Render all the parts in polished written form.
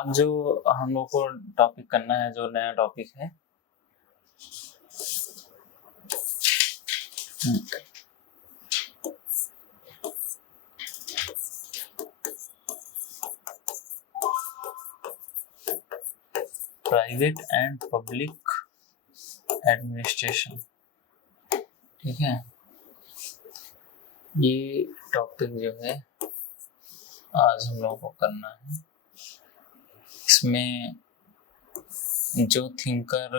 आज जो हम लोग को टॉपिक करना है, जो नया टॉपिक है प्राइवेट एंड पब्लिक एडमिनिस्ट्रेशन। ठीक है, ये टॉपिक जो है आज हम लोगों को करना है। इसमें जो थिंकर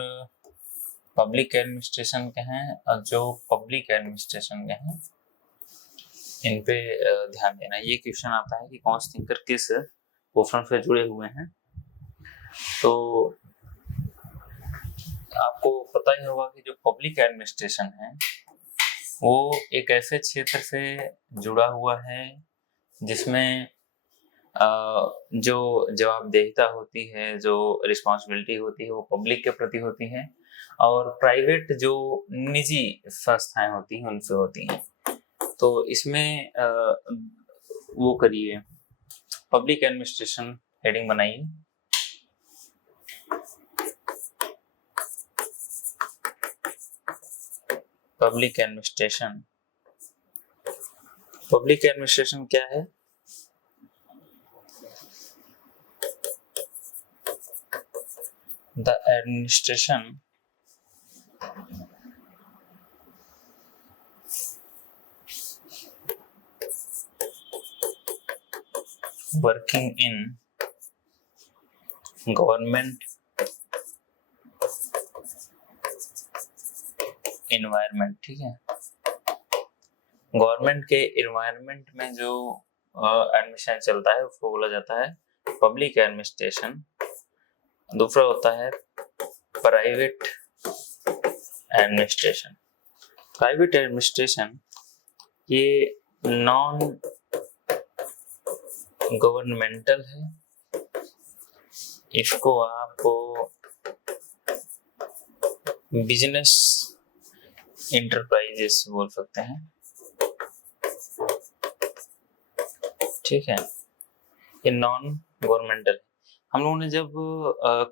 पब्लिक एडमिनिस्ट्रेशन के हैं और जो पब्लिक एडमिनिस्ट्रेशन के हैं, इन पे ध्यान देना। ये क्वेश्चन आता है कि कौन से थिंकर किस पोर्शन से जुड़े हुए हैं। तो आपको पता ही होगा कि जो पब्लिक एडमिनिस्ट्रेशन है वो एक ऐसे क्षेत्र से जुड़ा हुआ है जिसमें जो जवाबदेहिता होती है, जो रिस्पॉन्सिबिलिटी होती है वो पब्लिक के प्रति होती है, और प्राइवेट जो निजी संस्थाएं होती हैं उनसे होती हैं। तो इसमें वो करिए, पब्लिक एडमिनिस्ट्रेशन हेडिंग बनाइए। पब्लिक एडमिनिस्ट्रेशन, पब्लिक एडमिनिस्ट्रेशन क्या है? The administration working in government environment। ठीक है, गवर्नमेंट के एनवायरनमेंट में जो एडमिनिस्ट्रेशन चलता है उसको बोला जाता है पब्लिक एडमिनिस्ट्रेशन। दूसरा होता है प्राइवेट एडमिनिस्ट्रेशन। प्राइवेट एडमिनिस्ट्रेशन ये नॉन गवर्नमेंटल है, इसको आप बिजनेस इंटरप्राइजेस बोल सकते हैं। ठीक है, ये नॉन गवर्नमेंटल। हम लोगों ने जब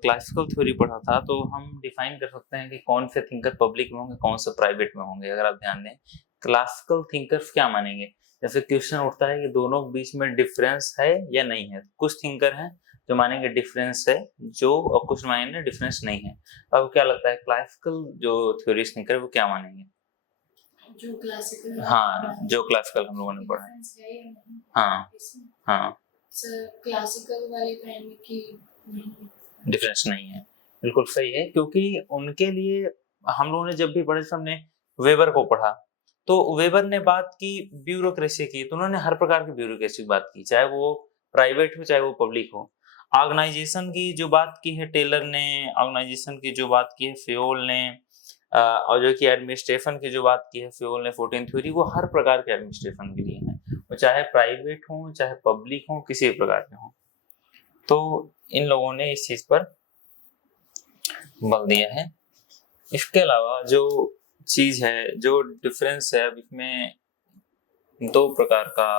क्लासिकल थ्योरी पढ़ा था तो हम डिफाइन कर सकते हैं कि कौन से थिंकर पब्लिक में होंगे, कौन से प्राइवेट में होंगे। अगर आप ध्यान दें, क्लासिकल थिंकर्स क्या मानेंगे, जैसे क्वेश्चन उठता है कि दोनों के बीच में डिफरेंस है या नहीं है। कुछ थिंकर हैं जो मानेंगे डिफरेंस है, जो और कुछ मानेंगे डिफरेंस नहीं है। अब क्या लगता है क्लासिकल जो थ्योरी थिंकर वो क्या मानेंगे? जो क्लासिकल, हाँ, जो क्लासिकल हम लोगों ने पढ़ा है। हाँ हाँ, क्लासिकल वाले कहने की डिफरेंस नहीं है, बिल्कुल सही है। क्योंकि उनके लिए हम लोगों ने जब भी पढ़े, हमने वेबर को पढ़ा, तो वेबर ने बात की ब्यूरोक्रेसी की, तो उन्होंने हर प्रकार की ब्यूरोक्रेसी की बात की, चाहे वो प्राइवेट हो चाहे वो पब्लिक हो। ऑर्गेनाइजेशन की जो बात की है टेलर ने, ऑर्गेनाइजेशन की जो बात की है फेयोल ने, और जो कि एडमिनिस्ट्रेशन की जो बात की है फेयोल ने 14 थ्योरी, वो हर प्रकार के एडमिनिस्ट्रेशन के लिए है, वो चाहे प्राइवेट हो चाहे पब्लिक हो, किसी भी प्रकार के हो। तो इन लोगों ने इस चीज पर बल दिया है। इसके अलावा जो चीज है, जो डिफरेंस है, अब इसमें दो प्रकार का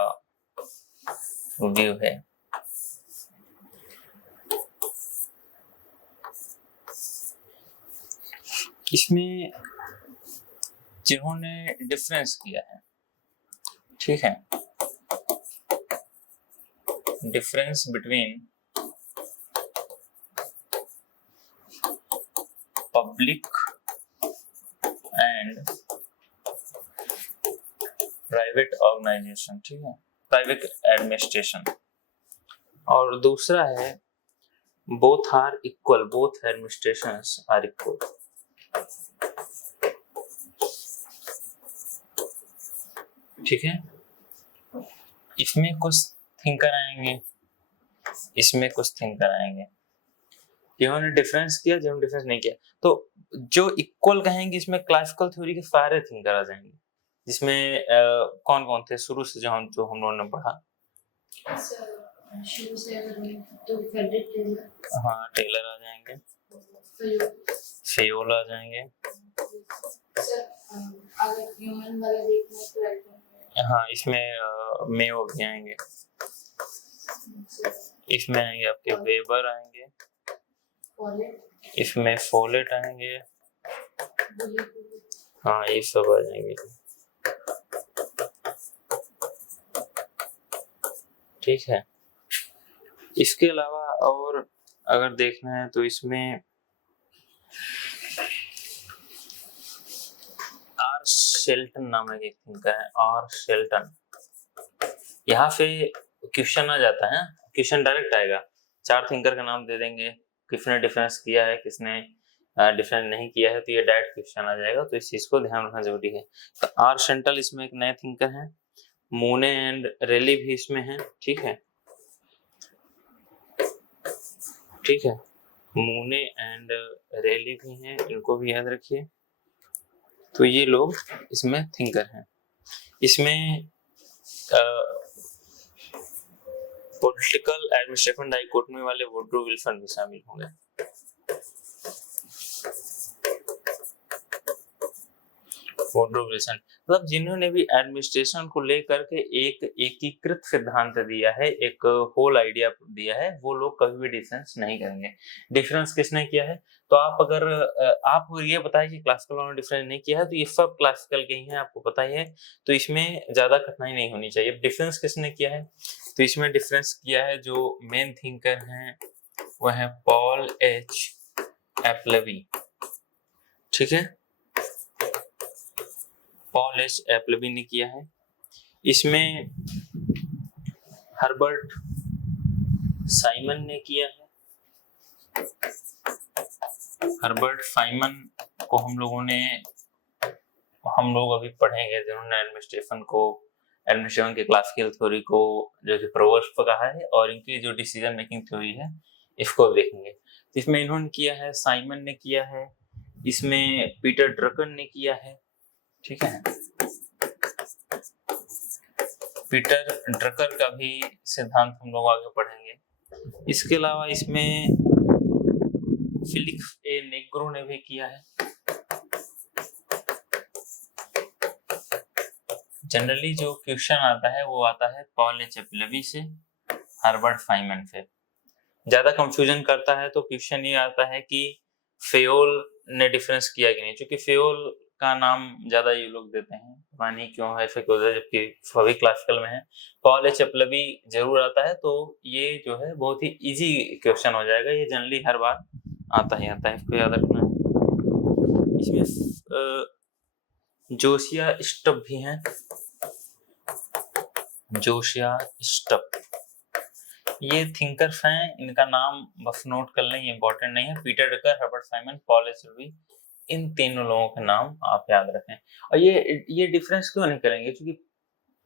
व्यू है। इसमें जिन्होंने डिफरेंस किया है, ठीक है, difference between public and private organization, ठीक है, प्राइवेट एडमिनिस्ट्रेशन, और दूसरा है both are equal, both administrations are equal. ठीक है, इसमें कुछ थिंकर आएंगे, इसमें कुछ थिंकर आएंगे, जिन्होंने डिफरेंस किया, जिन्होंने डिफरेंस नहीं किया। तो जो इक्वल कहेंगे इसमें क्लासिकल थ्योरी के सारे थिंकर आ जाएंगे, जिसमें कौन कौन थे शुरू से जो हम लोगों ने पढ़ा। शुरू से तो फ्रेडरिक टेलर, हाँ, टेलर आ जाएंगे, फेयोल आ जाएंगे। सर अगर ह्यूमन वाला देखना तो हाँ, इसमें मेयो भी आएंगे। इसमें आएंगे आपके वेबर आएंगे, पॉलेट, इसमें फोलेट आएंगे, बुलेट, हाँ ये सब आ जाएंगे। ठीक है, इसके अलावा और अगर देखना है तो इसमें आर शेल्टन नामक एक थिंकर है, आर शेल्टन। यहाँ पे क्वेश्चन आ जाता है, क्वेश्चन डायरेक्ट आएगा, 4 थिंकर का नाम दे देंगे, किसने डिफरेंस किया है, किसने डिफरेंस नहीं किया है, तो ये डायरेक्ट क्वेश्चन आ जाएगा, तो इस चीज को ध्यान रखना जरूरी है। तो आर शेल्टन इसमें एक नए थिंकर है, मोने एंड रेली भी इसमें है। ठीक है, ठीक है, मोने एंड रेली भी हैं, इनको भी याद रखिए। तो ये लोग इसमें थिंकर हैं। इसमें पॉलिटिकल एडमिनिस्ट्रेशन डाइकोटमी वाले वुड्रो विल्सन भी शामिल होंगे। वुड्रो विल्सन मतलब जिन्होंने भी एडमिनिस्ट्रेशन को लेकर के एक एकीकृत सिद्धांत दिया है, एक होल आइडिया दिया है, वो लोग कभी भी डिफरेंस नहीं करेंगे। डिफरेंस किसने किया है? तो आप अगर आप ये बताइए कि क्लासिकल वालों ने डिफरेंस नहीं किया है, तो ये सब क्लासिकल के ही हैं, आपको पता ही है, तो इसमें ज्यादा कठिनाई नहीं होनी चाहिए। डिफरेंस किसने किया है? तो इसमें डिफरेंस किया है जो मेन थिंकर हैं वह है पॉल एच एप्लेवी। ठीक है, पॉल एच एप्लेवी ने किया है। इसमें हर्बर्ट साइमन ने किया है। हर्बर्ट साइमन को हम लोग अभी पढ़ेंगे, जिन्होंने एडमिनिस्ट्रेशन के क्लासिकल थ्योरी को जो कि प्रोवर्स पर कहा है, और इनकी जो डिसीजन मेकिंग थ्योरी है इसको देखेंगे। इसमें इन्होंने किया है, साइमन ने किया है, इसमें पीटर ड्रकर ने किया है। ठीक है, पीटर ड्रकर का भी सिद्धांत हम लोग आगे पढ़ेंगे। इसके अलावा इसमें फिलिक्स ए नेग्रो ने भी किया है। जनरली जो क्वेश्चन आता है वो आता है पॉल एच एप्लेवी से, हर्बर्ट साइमन से। ज्यादा कंफ्यूजन करता है तो क्वेश्चन ये आता है कि फेयोल ने डिफरेंस किया कि नहीं, क्योंकि फेयोल का नाम ज्यादा ये लोग देते हैं, पता नहीं क्यों है, ऐसा क्यों होता है, जबकि सभी क्लासिकल में है। पॉल एच एप्लेवी जरूर आता है, तो ये जो है बहुत ही इजी क्वेश्चन हो जाएगा, ये जनरली हर बार आता ही आता है, इसको याद रखना है। इसमें जोशिया स्टब भी हैं, जोशिया स्टब, ये थिंकर्स हैं, इनका नाम बस नोट कर लें, ये इंपॉर्टेंट नहीं है। Peter Drucker, Herbert Simon, Paul H Appleby, इन तीनों लोगों के नाम आप याद रखें। और ये डिफरेंस क्यों नहीं करेंगे? क्योंकि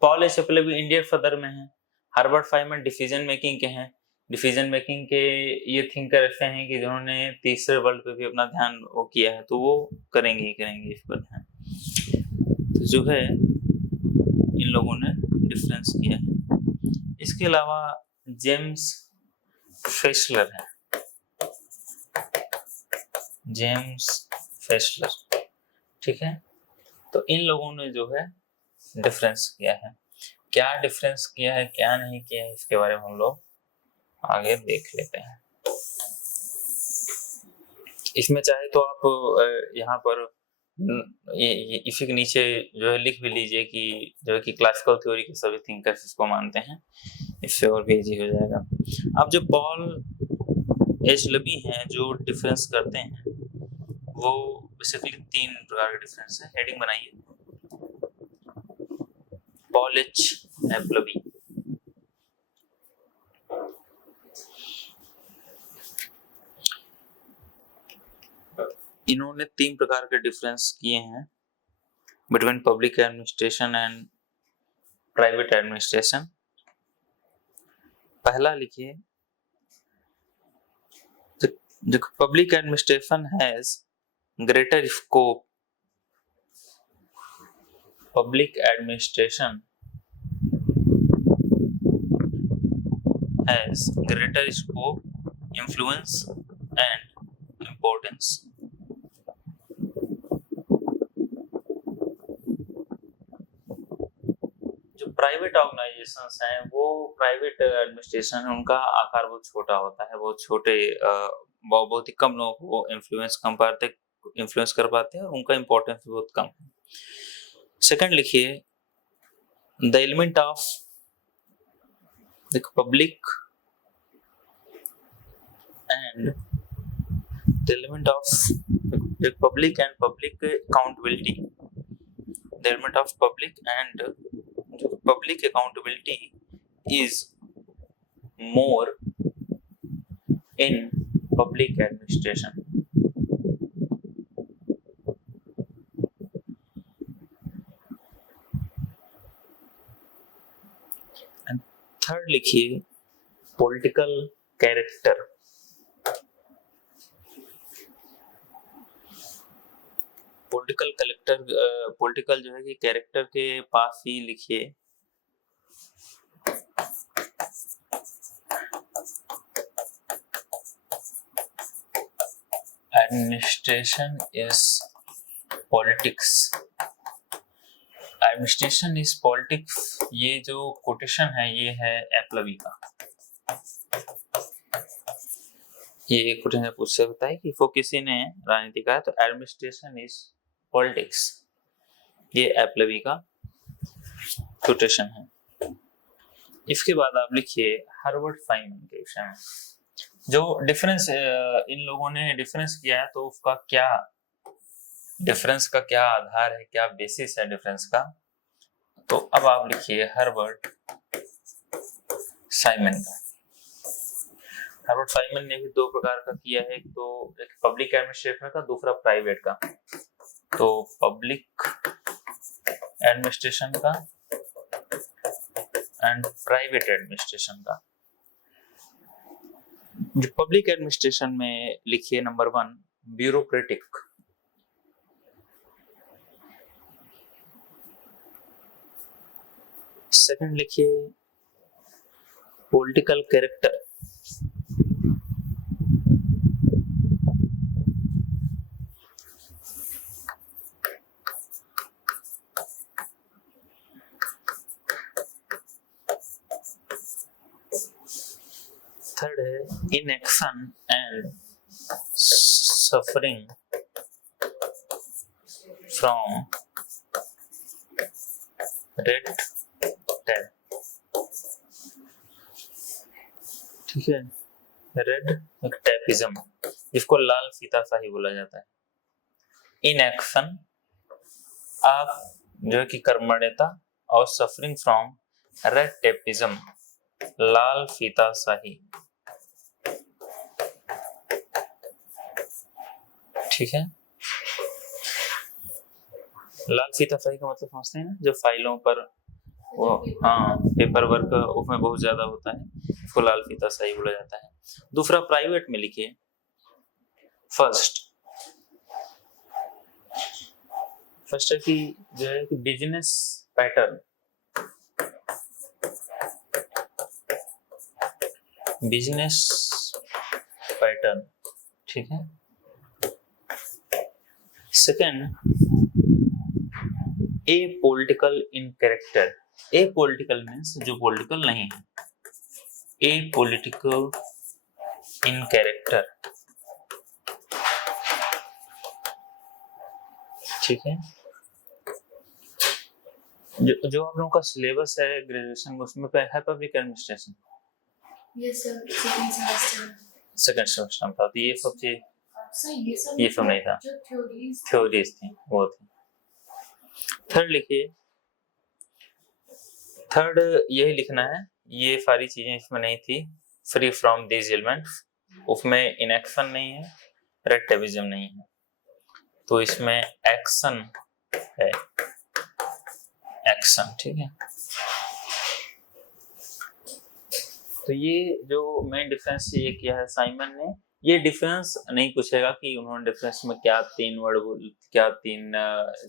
पॉल एच एप्लेवी इंडियन फदर में है, हर्बर्ट साइमन डिसीजन मेकिंग के हैं। डिसीजन मेकिंग के ये थिंकर ऐसे हैं कि जिन्होंने तीसरे वर्ल्ड पे भी अपना ध्यान वो किया है, तो वो करेंगे ही करेंगे इस पर ध्यान। तो जो है इन लोगों ने डिफरेंस किया है। इसके अलावा जेम्स फेशलर है, जेम्स फेशलर। ठीक है, तो इन लोगों ने जो है डिफरेंस किया है। क्या डिफरेंस किया है, क्या नहीं किया है, इसके बारे में हम लोग आगे देख लेते हैं। इसमें चाहे तो आप यहाँ पर ये इसी के नीचे जो है लिख भी लीजिए कि जो है कि क्लासिकल थ्योरी के सभी थिंकर्स इसको मानते हैं, इससे और भी इजी हो जाएगा। अब जो पॉल एच एप्लेवी हैं जो डिफरेंस करते हैं, वो बेसिकली 3 प्रकार के डिफरेंस है। हेडिंग बनाइए, पॉल एच एप्लेवी। इन्होंने 3 प्रकार के डिफरेंस किए हैं between public administration and private administration. पहला लिखिए, the public administration has greater scope, public administration has greater scope, influence and importance। जो प्राइवेट ऑर्गेनाइजेशंस हैं वो प्राइवेट एडमिनिस्ट्रेशन है उनका आकार बहुत छोटा होता है, बहुत छोटे बहुत ही कम लोगों को इन्फ्लुएंस कर पाते हैं और उनका इम्पोर्टेंस बहुत कम है। सेकंड लिखिए, the element of the public and the element of the public and public accountability, the element of public accountability is more in public administration. And third लिखिए, political character. पॉलिटिकल जो है कि character के पास ही लिखिए administration is politics, administration is politics. ये जो quotation है ये है एप्लवी का। ये कोटेशन पूछ सकता है कि वो किसी ने राजनीति का है, तो एडमिनिस्ट्रेशन इज पॉलिटिक्स, ये एप्लवी का कोटेशन है। इसके बाद आप लिखिए हार्वर्ड फाइनमैन के विषय में जो डिफरेंस इन लोगों ने डिफरेंस किया है, तो उसका क्या डिफरेंस का क्या आधार है, क्या बेसिस है डिफरेंस का। तो अब आप लिखिए हार्वर्ड साइमन का। हार्वर्ड साइमन ने भी दो प्रकार का किया है, एक तो एक पब्लिक एडमिनिस्ट्रेशन का, दूसरा प्राइवेट का। तो पब्लिक एडमिनिस्ट्रेशन का एंड प्राइवेट एडमिनिस्ट्रेशन का। जो पब्लिक एडमिनिस्ट्रेशन में लिखिए नंबर 1 ब्यूरोक्रेटिक, सेकंड लिखिए पॉलिटिकल कैरेक्टर, थर्ड है inaction and suffering from red tap. ठीक है, रेड टैपिज्म, जिसको लाल फीताशाही बोला जाता है। इनएक्शन आप जो है कि कर्मण्यता, और सफरिंग फ्रॉम रेड टैपिज्म, लाल फीताशाही। ठीक है, लाल फीताशाही का मतलब समझते हैं ना, जो फाइलों पर वो पेपर वर्क उसमें बहुत ज्यादा होता है, उसको लाल फीताशाही बोला जाता है। दूसरा प्राइवेट में लिखिए फर्स्ट है कि जो है कि बिजनेस पैटर्न, ठीक है। सेकंड ए पॉलिटिकल इन कैरेक्टर, ए पॉलिटिकल मीन्स जो पॉलिटिकल नहीं है, ए पॉलिटिकल इन कैरेक्टर। ठीक है, जो आप लोगों का सिलेबस है ग्रेजुएशन में, उसमें है public administration. Yes sir, second semester में था, तो ये सब चीज ये सब नहीं था, जो थ्योरीज थी वो थी। थर्ड लिखिए, थर्ड यही लिखना है, ये सारी चीजें इसमें नहीं थी। फ्री फ्रॉम दिस एलिमेंट्स, उसमें इनएक्शन नहीं है, रेड टैपिज्म नहीं है, तो इसमें एक्शन है, एक्शन। ठीक है, तो ये जो मेन डिफरेंस ये किया है साइमन ने, ये डिफरेंस नहीं पूछेगा कि उन्होंने डिफरेंस में क्या तीन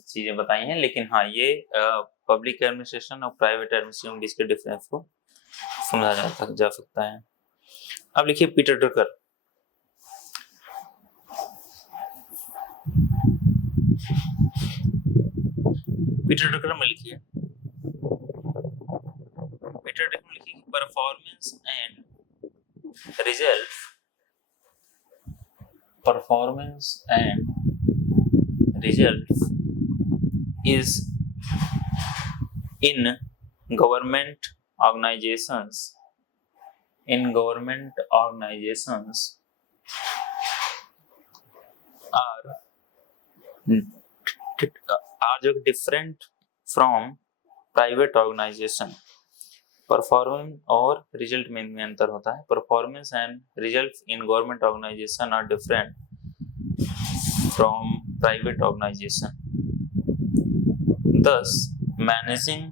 चीजें बताई हैं, लेकिन हाँ ये पब्लिक एडमिनिस्ट्रेशन और प्राइवेट एडमिनिस्ट्रेशन इसके डिफरेंस को समझा जा सकता है। अब लिखिए पीटर ड्रकर। पीटर ड्रकर में लिखिए, पीटर ड्रकर में लिखिए performance and results is in government organizations are जो different from private organization. Performance और रिजल्ट में इनमें अंतर होता है. Performance and result in government organization are different from private organization. Thus, managing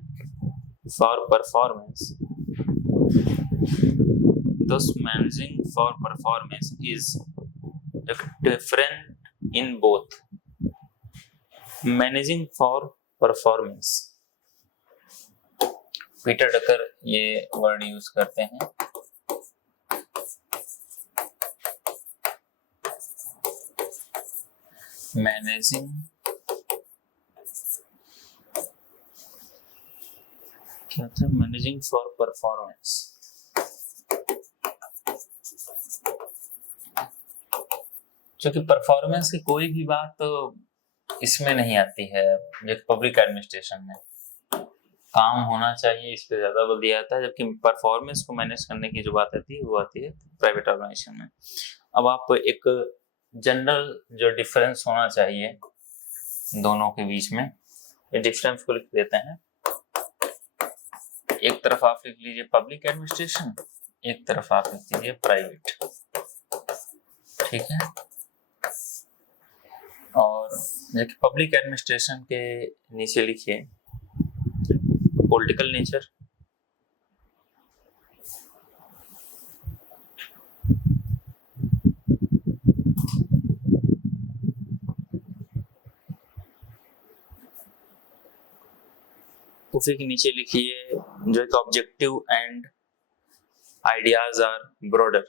for performance is different in both. Managing for performance, Peter Drucker ये word use करते हैं. Managing क्या था? Managing for performance. क्योंकि परफॉर्मेंस की कोई भी बात तो इसमें नहीं आती है. जैसे पब्लिक एडमिनिस्ट्रेशन में काम होना चाहिए, इस पे ज्यादा बल दिया जाता है, जबकि परफॉर्मेंस को मैनेज करने की जो बात आती है वो आती है प्राइवेट ऑर्गेनाइजेशन में. अब आप एक जनरल जो डिफरेंस होना चाहिए दोनों के बीच में, ये डिफरेंस को लिख देते हैं. एक तरफ आप लिख लीजिए पब्लिक एडमिनिस्ट्रेशन, एक तरफ आप लिख लीजिए प्राइवेट. ठीक है. और पब्लिक एडमिनिस्ट्रेशन के नीचे लिखिए पॉलिटिकल नेचर, उसी के नीचे लिखिए जो एक objective and ideas are broader.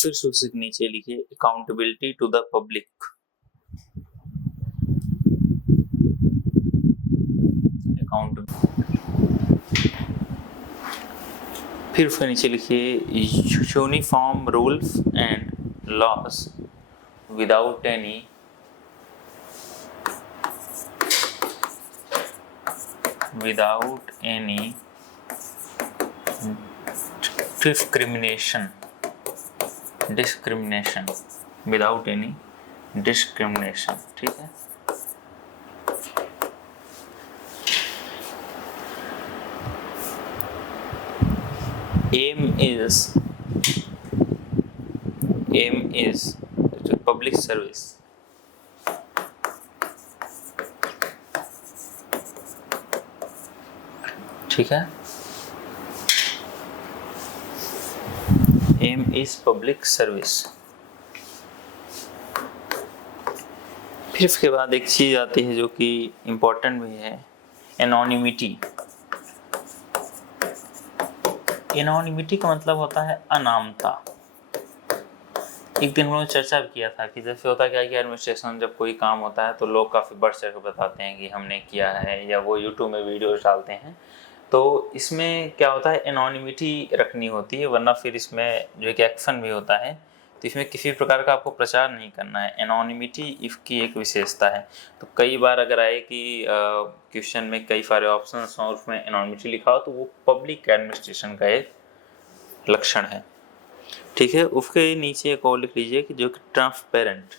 फिर उसी के नीचे लिखिए अकाउंटेबिलिटी टू द पब्लिक. फिर उसके नीचे लिखिए uniform rules and loss without any discrimination, without any discrimination. ठीक है. aim is public service. ठीक है. Aim is public service. फिर इसके बाद एक चीज आती है जो कि इम्पोर्टेंट भी है, एनोनिमिटी. एनोनिमिटी का मतलब होता है अनामता. एक दिन उन्होंने चर्चा भी किया था कि जैसे होता क्या है कि एडमिनिस्ट्रेशन जब कोई काम होता है तो लोग काफ़ी बढ़ चढ़ कर बताते हैं कि हमने किया है, या वो यूट्यूब में वीडियो डालते हैं. तो इसमें क्या होता है, एनोनिमिटी रखनी होती है, वरना फिर इसमें जो एक एक्शन भी होता है तो इसमें किसी प्रकार का आपको प्रचार नहीं करना है. एनोनिमिटी इसकी एक विशेषता है. तो कई बार अगर आए कि क्वेश्चन में कई सारे ऑप्शन और उसमें एनोनिमिटी लिखा हो तो वो पब्लिक एडमिनिस्ट्रेशन का एक लक्षण है. ठीक है. उसके नीचे एक और लिख लीजिए कि जो कि ट्रांसपेरेंट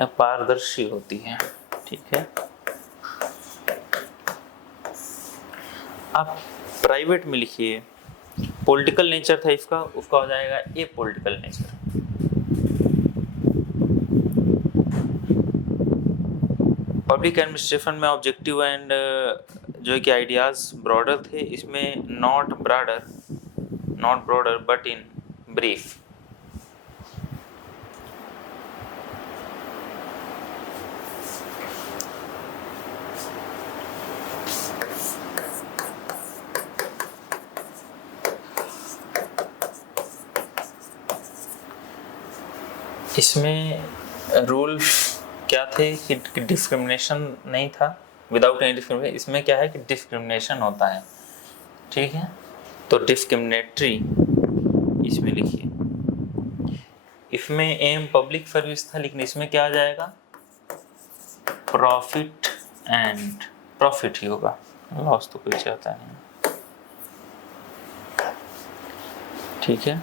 या पारदर्शी होती है. ठीक है. आप प्राइवेट में लिखिए पॉलिटिकल नेचर था इसका, उसका हो जाएगा ए पॉलिटिकल नेचर. पब्लिक एडमिनिस्ट्रेशन में ऑब्जेक्टिव एंड जो है कि आइडियाज ब्रॉडर थे, इसमें not broader but in brief. इसमें रूल क्या थे कि डिस्क्रिमिनेशन नहीं था, विदाउट एनी डिस्क्रिमिनेशन। इसमें क्या है कि डिस्क्रिमिनेशन होता है, ठीक है। तो डिस्क्रिमिनेटरी इसमें लिखिए। इसमें एम पब्लिक सर्विस था, लेकिन इसमें क्या आ जाएगा, प्रॉफिट एंड प्रॉफिट ही होगा, लॉस तो कुछ आता नहीं, ठीक है।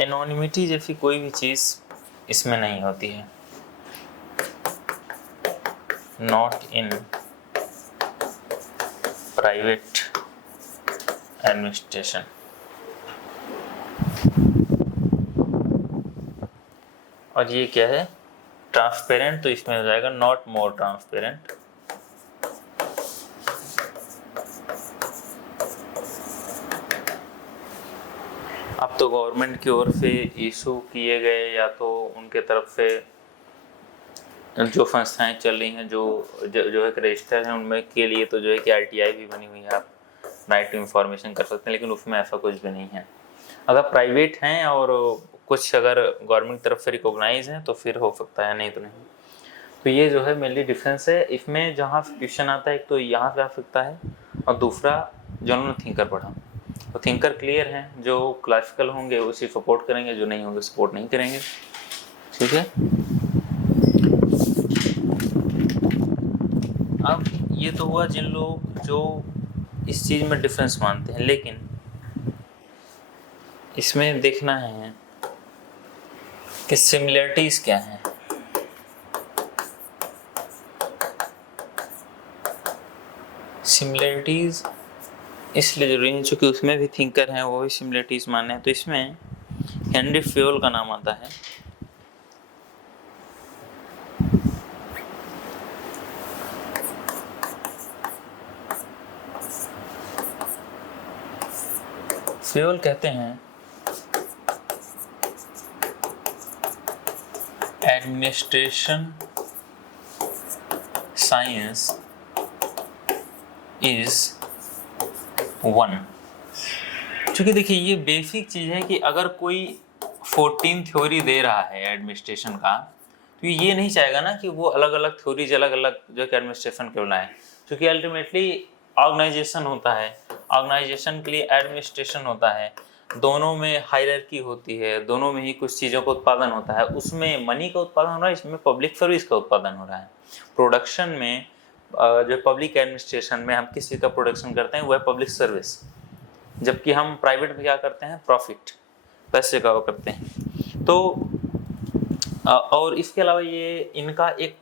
एनोनिमिटी जैसी कोई भी चीज इसमें नहीं होती है, नॉट इन प्राइवेट एडमिनिस्ट्रेशन। और ये क्या है, ट्रांसपेरेंट, तो इसमें हो जाएगा नॉट मोर ट्रांसपेरेंट। अब तो गवर्नमेंट की ओर से इशू किए गए या तो उनके तरफ से जो संस्थाएं चल रही हैं, जो एक रजिस्टर है उनमें के लिए तो जो है कि आरटीआई भी बनी हुई है, आप राइट टू इंफॉर्मेशन कर सकते हैं, लेकिन उसमें ऐसा कुछ भी नहीं है। अगर प्राइवेट हैं और कुछ अगर गवर्नमेंट तरफ से रिकॉग्नाइज है तो फिर हो सकता है, नहीं तो नहीं। तो ये जो है मेनली डिफरेंस है इसमें। जहाँ क्वेश्चन आता है एक तो यहाँ से आ सकता है, और दूसरा जो उन्होंने थिंकर पढ़ा, तो थिंकर क्लियर हैं, जो क्लासिकल होंगे उसी सपोर्ट करेंगे, जो नहीं होंगे सपोर्ट नहीं करेंगे, ठीक है। अब ये तो हुआ जिन लोग जो इस चीज़ में डिफरेंस मानते हैं, लेकिन इसमें देखना है कि सिमिलरिटीज क्या हैं। सिमिलरिटीज इसलिए जरूरी है चूँकि उसमें भी थिंकर हैं, वो भी सिमिलरिटीज माने हैं। तो इसमें हेनरी फ्योल का नाम आता है। फ्योल कहते हैं एडमिनिस्ट्रेशन साइंस इज वन। क्योंकि देखिए ये बेसिक चीज़ है कि अगर कोई 14 थ्योरी दे रहा है एडमिनिस्ट्रेशन का, तो ये नहीं चाहेगा ना कि वो अलग अलग थ्योरीज अलग अलग जो कि एडमिनिस्ट्रेशन क्यों लाए, क्योंकि अल्टीमेटली ऑर्गेनाइजेशन होता है, ऑर्गेनाइजेशन के लिए एडमिनिस्ट्रेशन होता है, दोनों में हायरार्की होती है, दोनों में ही कुछ चीज़ों का उत्पादन होता है, उसमें मनी का उत्पादन हो रहा है, इसमें पब्लिक सर्विस का उत्पादन हो रहा है। प्रोडक्शन में जो पब्लिक एडमिनिस्ट्रेशन में हम किस चीज़ का प्रोडक्शन करते हैं वह पब्लिक सर्विस, जबकि हम प्राइवेट में क्या करते हैं, प्रॉफिट, पैसे का वो करते हैं। तो और इसके अलावा ये इनका एक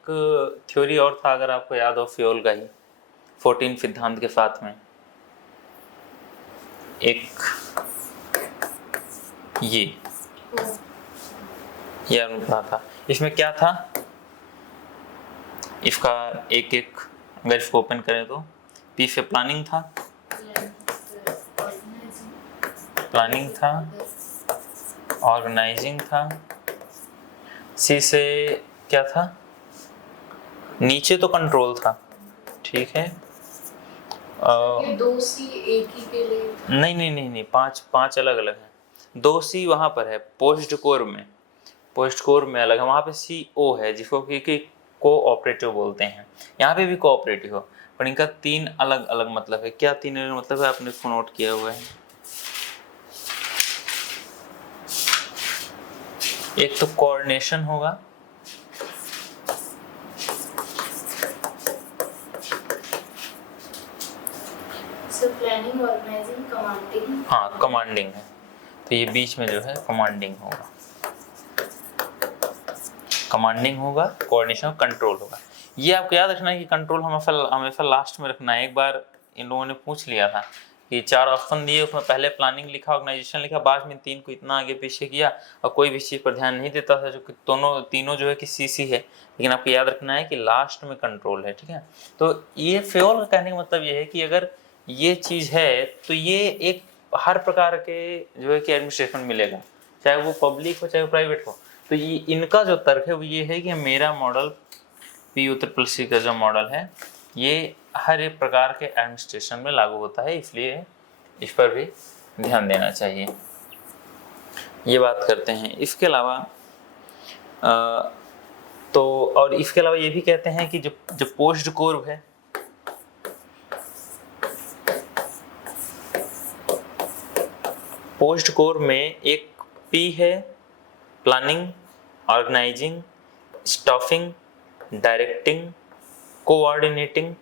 थ्योरी और था, अगर आपको याद हो, फ्योल का ही 14 सिद्धांत के साथ में एक ये पढ़ा था। इसमें क्या था, इसका एक एक अगर इसको ओपन करें तो पी से प्लानिंग था, ऑर्गेनाइजिंग था, सी से क्या था, नीचे तो कंट्रोल था, ठीक है। ये दो सी एक ही के लिए नहीं, पांच अलग अलग हैं। 2 सी वहां पर है पोस्ट कोर में अलग है, वहां पे CO है जिसको कि कोऑपरेटिव बोलते हैं, यहाँ पे भी कोऑपरेटिव हो, पर इनका 3 अलग अलग मतलब है। क्या 3 अलग मतलब है, आपने इसको नोट किया हुआ है। एक तो कोऑर्डिनेशन होगा, प्लानिंग, ऑर्गेनाइजिंग, कमांडिंग। हाँ कमांडिंग है, तो ये बीच में जो है कमांडिंग होगा, कोऑर्डिनेशन, कंट्रोल होगा। ये आपको याद रखना है कि कंट्रोल हमेशा लास्ट में रखना है। एक बार इन लोगों ने पूछ लिया था कि 4 ऑप्शन दिए, उसमें पहले प्लानिंग लिखा, ऑर्गेनाइजेशन लिखा, बाद में 3 को इतना आगे पीछे किया और कोई भी चीज़ पर ध्यान नहीं देता था, जो कि तीनों जो है कि CC है, लेकिन आपको याद रखना है कि लास्ट में कंट्रोल है, ठीक है। तो ये फ्योल का कहने का मतलब ये है कि अगर ये चीज़ है तो ये एक हर प्रकार के जो है कि एडमिनिस्ट्रेशन मिलेगा, चाहे वो पब्लिक हो चाहे वो प्राइवेट हो। तो ये इनका जो तर्क है वो ये है कि मेरा मॉडल PU+C का जो मॉडल है ये हर एक प्रकार के एडमिनिस्ट्रेशन में लागू होता है, इसलिए इस पर भी ध्यान देना चाहिए। ये बात करते हैं। इसके अलावा तो और इसके अलावा ये भी कहते हैं कि जो पोस्ट कोर है, पोस्ट कोर में एक पी है planning, organizing, staffing, directing, coordinating,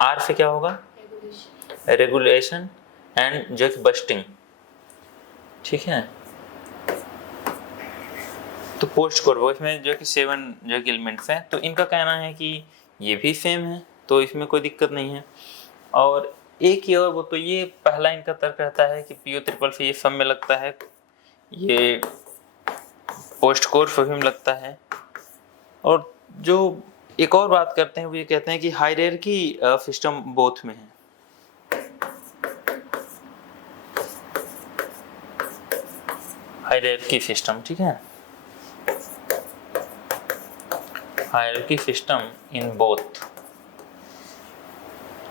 R से क्या होगा रेगुलेशन एंड जो कि बस्टिंग। ठीक है, तो पोस्ट कोर वो इसमें जो कि 7 जो कि एलिमेंट्स हैं, तो इनका कहना है कि ये भी सेम है, तो इसमें कोई दिक्कत नहीं है। और एक ही और वो तो ये पहला इनका तर्क रहता है कि पीओ ट्रिपल से ये सब में लगता है, ये पोस्ट कोर सभी में लगता है। और जो एक और बात करते हैं वो ये कहते हैं कि हायरार्की सिस्टम बोथ में है। हायरार्की सिस्टम, ठीक है, हायरार्की सिस्टम इन बोथ।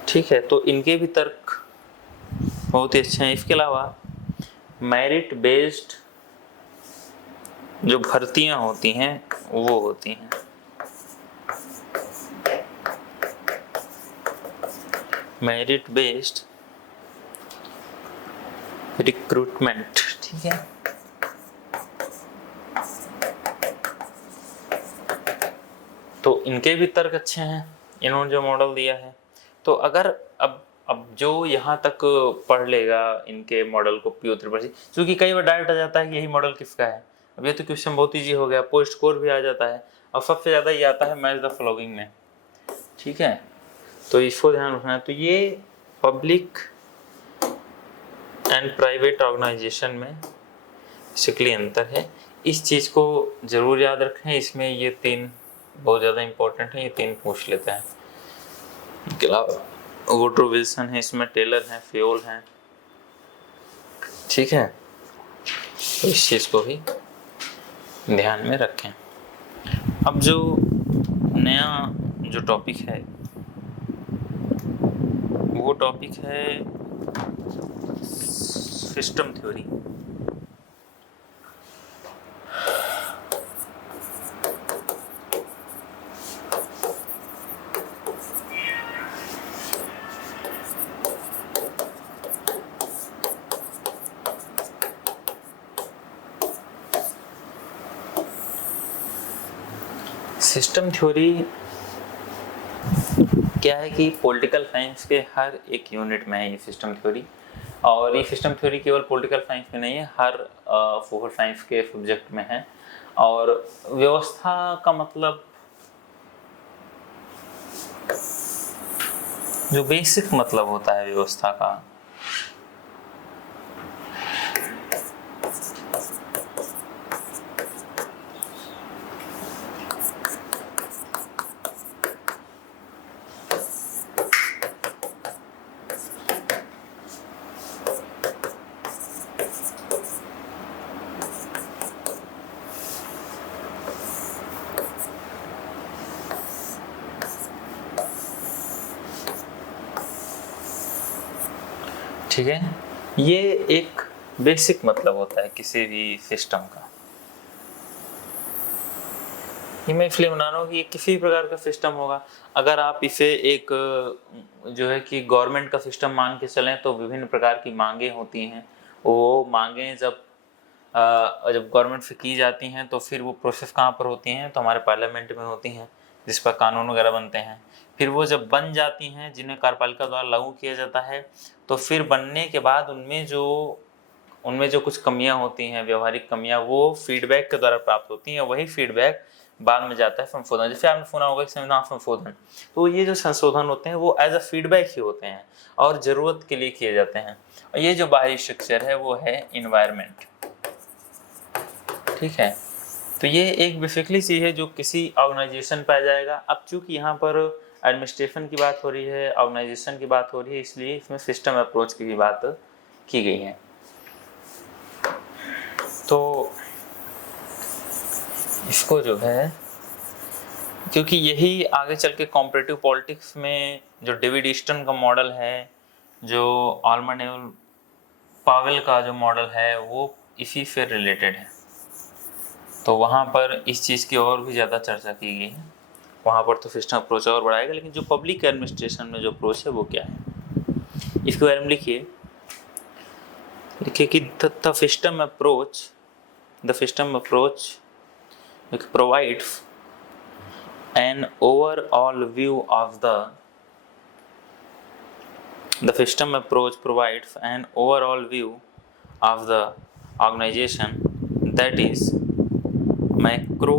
ठीक है, तो इनके भी तर्क बहुत ही अच्छे हैं। इसके अलावा मेरिट बेस्ड जो भर्तियां होती हैं वो होती हैं मेरिट बेस्ड रिक्रूटमेंट। ठीक है, तो इनके भी तर्क अच्छे हैं, इन्होंने जो मॉडल दिया है। तो अगर अब जो यहाँ तक पढ़ लेगा इनके मॉडल को पीओ ट्रिपल सी, क्योंकि कई बार डाउट आ जाता है कि यही मॉडल किसका है। अब ये तो क्वेश्चन बहुत ईजी हो गया, पोस्ट कोर भी आ जाता है, और सबसे ज़्यादा ये आता है मैच द फॉलोइंग में। ठीक है, तो इसको ध्यान रखना है। तो ये पब्लिक एंड प्राइवेट ऑर्गेनाइजेशन में बेसिकली अंतर है, इस चीज़ को ज़रूर याद रखें। इसमें ये 3 बहुत ज़्यादा इंपॉर्टेंट है, ये 3 पूछ लेते हैं। इसके अलावा वुडरो विल्सन है, इसमें टेलर है, फ्योल है। ठीक है, तो इस चीज़ को भी ध्यान में रखें। अब जो नया जो टॉपिक है वो टॉपिक है सिस्टम थ्योरी। सिस्टम थ्योरी क्या है कि पॉलिटिकल साइंस के हर एक यूनिट में है ये सिस्टम थ्योरी। और ये सिस्टम थ्योरी केवल पॉलिटिकल साइंस में नहीं है, हर सोशल साइंस के सब्जेक्ट में है। और व्यवस्था का मतलब जो बेसिक मतलब होता है व्यवस्था का, ठीक है, ये एक बेसिक मतलब होता है किसी भी सिस्टम का। ये मैं इसलिए बना रहा हूँ कि ये किसी प्रकार का सिस्टम होगा। अगर आप इसे एक जो है कि गवर्नमेंट का सिस्टम मान के चलें तो विभिन्न प्रकार की मांगें होती हैं। वो मांगें जब गवर्नमेंट से की जाती हैं तो फिर वो प्रोसेस कहाँ पर होती हैं, तो हमारे पार्लियामेंट में होती हैं, जिस पर कानून वगैरह बनते हैं। फिर वो जब बन जाती हैं, जिन्हें कार्यपालिका द्वारा लागू किया जाता है, तो फिर बनने के बाद उनमें जो कुछ कमियां होती हैं, व्यवहारिक कमियां, वो फीडबैक के द्वारा प्राप्त होती हैं। वही फीडबैक बाद में जाता है संशोधन। जैसे आपने सुना होगा कि संविधान संशोधन, तो ये जो संशोधन होते हैं वो एज अ फीडबैक ही होते हैं और ज़रूरत के लिए किए जाते हैं। और ये जो बाहरी स्ट्रक्चर है वो है इन्वायरमेंट। ठीक है, तो ये एक बेसिकली चीज़ है जो किसी ऑर्गेनाइजेशन पर आ जाएगा। अब चूंकि यहाँ पर एडमिनिस्ट्रेशन की बात हो रही है, ऑर्गेनाइजेशन की बात हो रही है, इसलिए इसमें सिस्टम अप्रोच की भी बात की गई है। तो इसको जो है, क्योंकि यही आगे चल के कॉम्परेटिव पॉलिटिक्स में जो डेविड ईस्टन का मॉडल है, जो आल्मर नेवल पावेल का जो मॉडल है, वो इसी से रिलेटेड है, तो वहाँ पर इस चीज़ की और भी ज़्यादा चर्चा की गई है। वहाँ पर तो सिस्टम अप्रोच और बढ़ाएगा, लेकिन जो पब्लिक एडमिनिस्ट्रेशन में जो अप्रोच है वो क्या है, इसके बारे में लिखिए कि the system approach provides an overall view of the system approach provides an overall view of the organization that is macro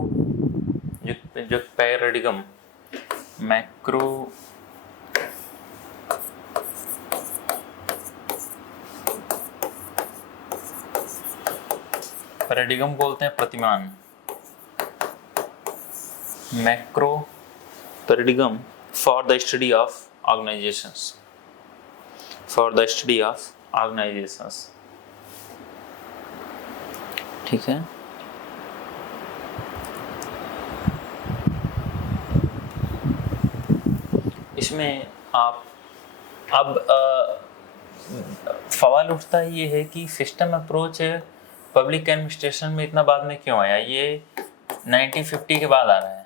जो पैराडिगम मैक्रो पैराडिगम बोलते हैं प्रतिमान, macro paradigm for the study of organisations, ठीक है। इसमें आप अब सवाल उठता ही ये है कि सिस्टम अप्रोच पब्लिक एडमिनिस्ट्रेशन में इतना बाद में क्यों आया। ये 1950 के बाद आ रहा है।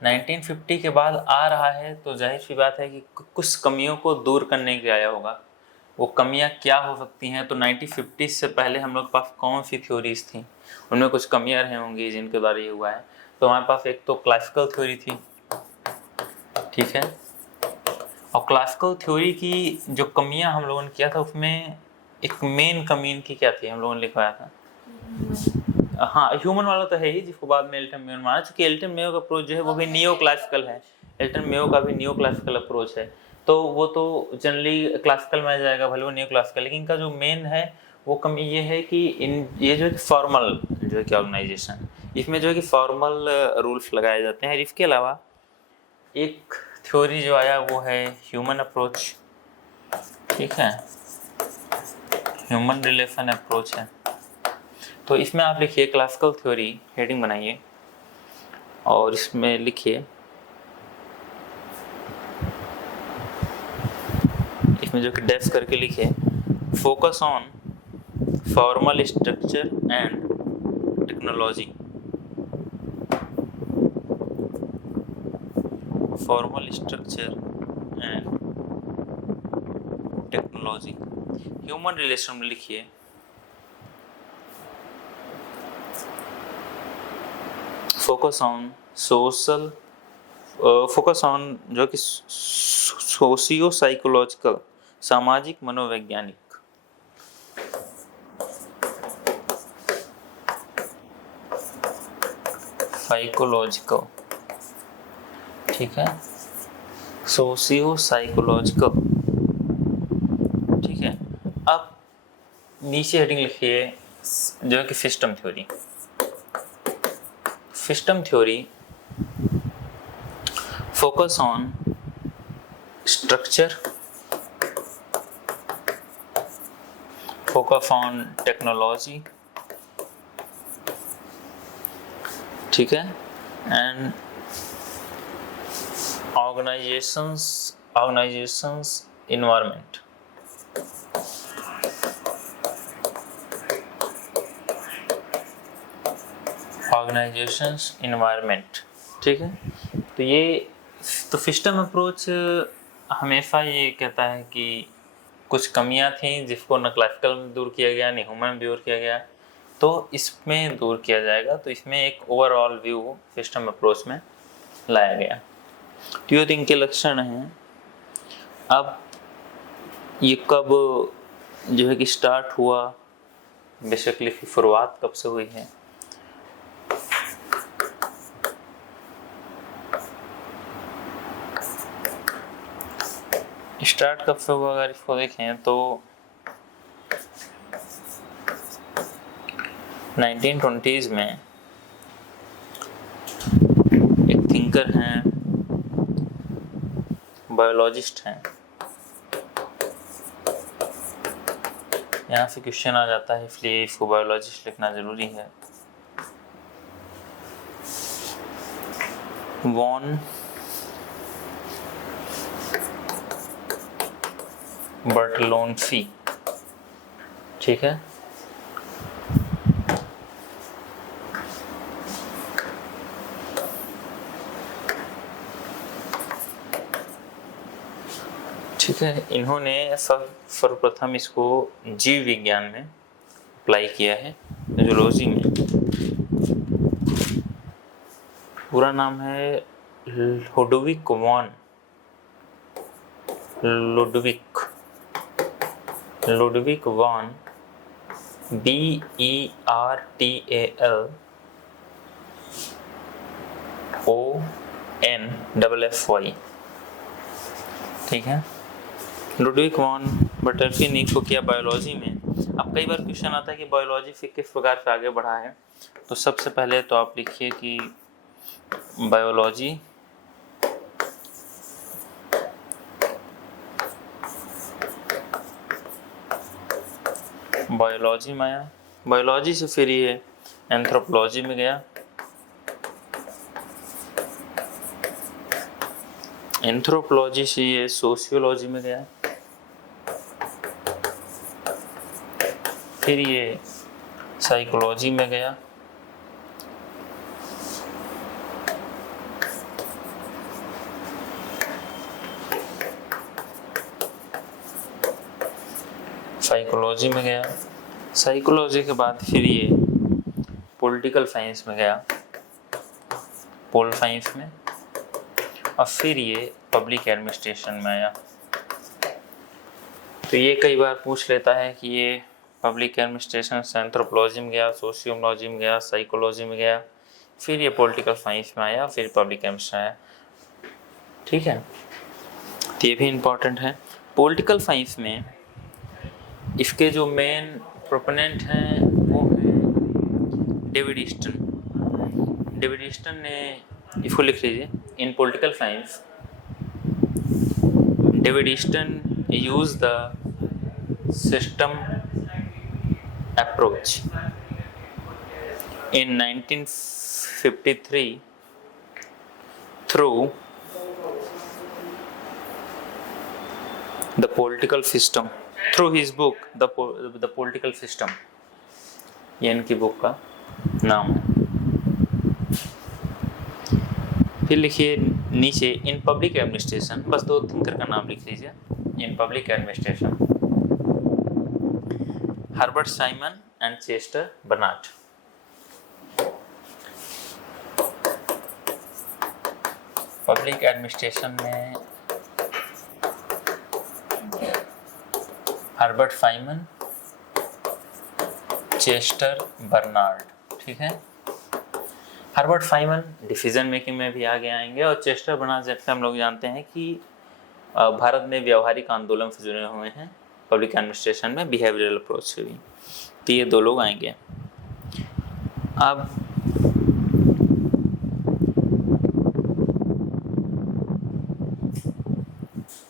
1950 के बाद आ रहा है तो जाहिर सी बात है कि कुछ कमियों को दूर करने के आया होगा। वो कमियां क्या हो सकती हैं, तो 1950 से पहले हम लोग के पास कौन सी थ्योरीज थी, उनमें कुछ कमियां रही होंगी जिनके द्वारा ये हुआ है। तो हमारे पास एक तो क्लासिकल थ्योरी थी, ठीक है, और क्लासिकल थ्योरी की जो कमियां हम लोगों ने किया था उसमें एक मेन कमी इनकी क्या थी, हम लोगों ने लिखवाया था, हाँ ह्यूमन वाला तो है ही, जिसको बाद में एल्टन मेयो माना, क्योंकि एल्टन मेयो का अप्रोच जो है वो भी नियो क्लासिकल है। एल्टन मेयो का भी नियो क्लासिकल अप्रोच है, तो वो तो जनरली क्लासिकल में आ जाएगा, भले वो नियो क्लासिकल, लेकिन इनका जो मेन है वो कमी ये है कि ये जो है फॉर्मल जो है कि ऑर्गेनाइजेशन, इसमें जो है कि फॉर्मल रूल्स लगाए जाते हैं। इसके अलावा एक थ्योरी जो आया वो है ह्यूमन अप्रोच, ठीक है, ह्यूमन रिलेशन अप्रोच है। तो इसमें आप लिखिए क्लासिकल थ्योरी, हेडिंग बनाइए और इसमें लिखिए, इसमें जो कि डैश करके लिखिए, focus on formal structure and technology, formal structure and technology. Human relation में लिखिए focus on social, focus on जो कि सोशियो साइकोलॉजिकल, सामाजिक मनोवैज्ञानिक, साइकोलॉजिकल, ठीक है, सोशियो साइकोलॉजिकल, ठीक है। अब नीचे हेडिंग लिखिए जो है कि system theory. System theory focus on structure, focus on technology, ठीक है, and organisations environment, organisations environment, ठीक है। तो ये तो सिस्टम अप्रोच हमेशा ये कहता है कि कुछ कमियां थी जिसको न क्लासिकल में दूर किया गया न ह्यूमन में दूर किया गया, तो इसमें दूर किया जाएगा। तो इसमें एक ओवरऑल व्यू सिस्टम अप्रोच में लाया गया। तो ये इनके लक्षण हैं। अब ये कब जो है कि स्टार्ट हुआ, बेसिकली शुरुआत कब से हुई है, स्टार्ट कब से हुआ, अगर इसको देखें तो 1920s में एक थिंकर हैं, बायोलॉजिस्ट हैं, यहाँ से क्वेश्चन आ जाता है इसलिए इसको बायोलॉजिस्ट लिखना जरूरी है, वॉन बर्टलोन्सी, ठीक है, ठीक है, इन्होंने सर्वप्रथम इसको जीव विज्ञान में अप्लाई किया है, जूलॉजी में। पूरा नाम है लुडविक वॉन BERTLFFY, ठीक है। लुडविक वॉन बटरफी ने इसको किया बायोलॉजी में। अब कई बार क्वेश्चन आता है कि बायोलॉजी फिर किस प्रकार से आगे बढ़ा है, तो सबसे पहले तो आप लिखिए कि बायोलॉजी में आया। बायोलॉजी से फिर ये एंथ्रोपोलॉजी में गया, एंथ्रोपोलॉजी से ये सोशियोलॉजी में गया, फिर ये साइकोलॉजी में गया, साइकोलॉजी में गया। साइकोलॉजी के बाद फिर ये पॉलिटिकल साइंस में गया, पोल साइंस में, और फिर ये पब्लिक एडमिनिस्ट्रेशन में आया। तो ये कई बार पूछ लेता है कि ये पब्लिक एडमिनिस्ट्रेशन से एंथ्रोपोलॉजी में गया, सोशियोलॉजी में गया, साइकोलॉजी में गया, फिर ये पॉलिटिकल साइंस में आया, फिर पब्लिक एडमिनिस्ट्रेशन आया, ठीक है। तो ये भी इम्पोर्टेंट है। पॉलिटिकल साइंस में इसके जो मेन प्रोपोनेंट हैं वो हैं डेविड ईस्टन। डेविड ईस्टन ने, इसको लिख लीजिए, in political science David Easton use the system approach in 1953 through the political system, through his book the political system, ये इनकी बुक का नाम है। फिर लिखिए नीचे इन पब्लिक एडमिनिस्ट्रेशन, बस दो थिंकर का नाम लिख लीजिए। In public administration Herbert Simon and Chester Barnard. Public administration में हर्बर्ट साइमन, चेस्टर बर्नार्ड, ठीक है। हर्बर्ट साइमन डिसीजन मेकिंग में भी आगे आएंगे, और चेस्टर बर्नार्ड जैसे हम लोग जानते हैं कि भारत में व्यवहारिक आंदोलन से जुड़े हुए हैं, पब्लिक एडमिनिस्ट्रेशन में बिहेवियरल अप्रोच से भी, तो ये दो लोग आएंगे। अब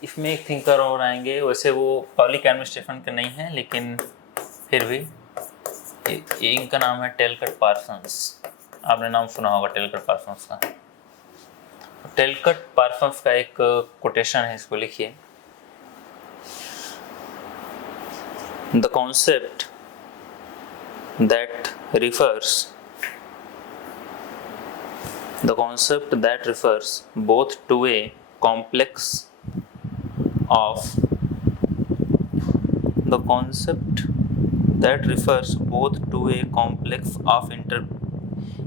इसमें एक थिंकर और आएंगे, वैसे वो पब्लिक एडमिनिस्ट्रेशन के नहीं हैं, लेकिन फिर भी इनका नाम है टेलकट पार्सन्स। आपने नाम सुना होगा टेलकट पार्सन्स का। टेलकट पार्सन्स का एक कोटेशन है, इसको लिखिए। The concept that refers both to a complex of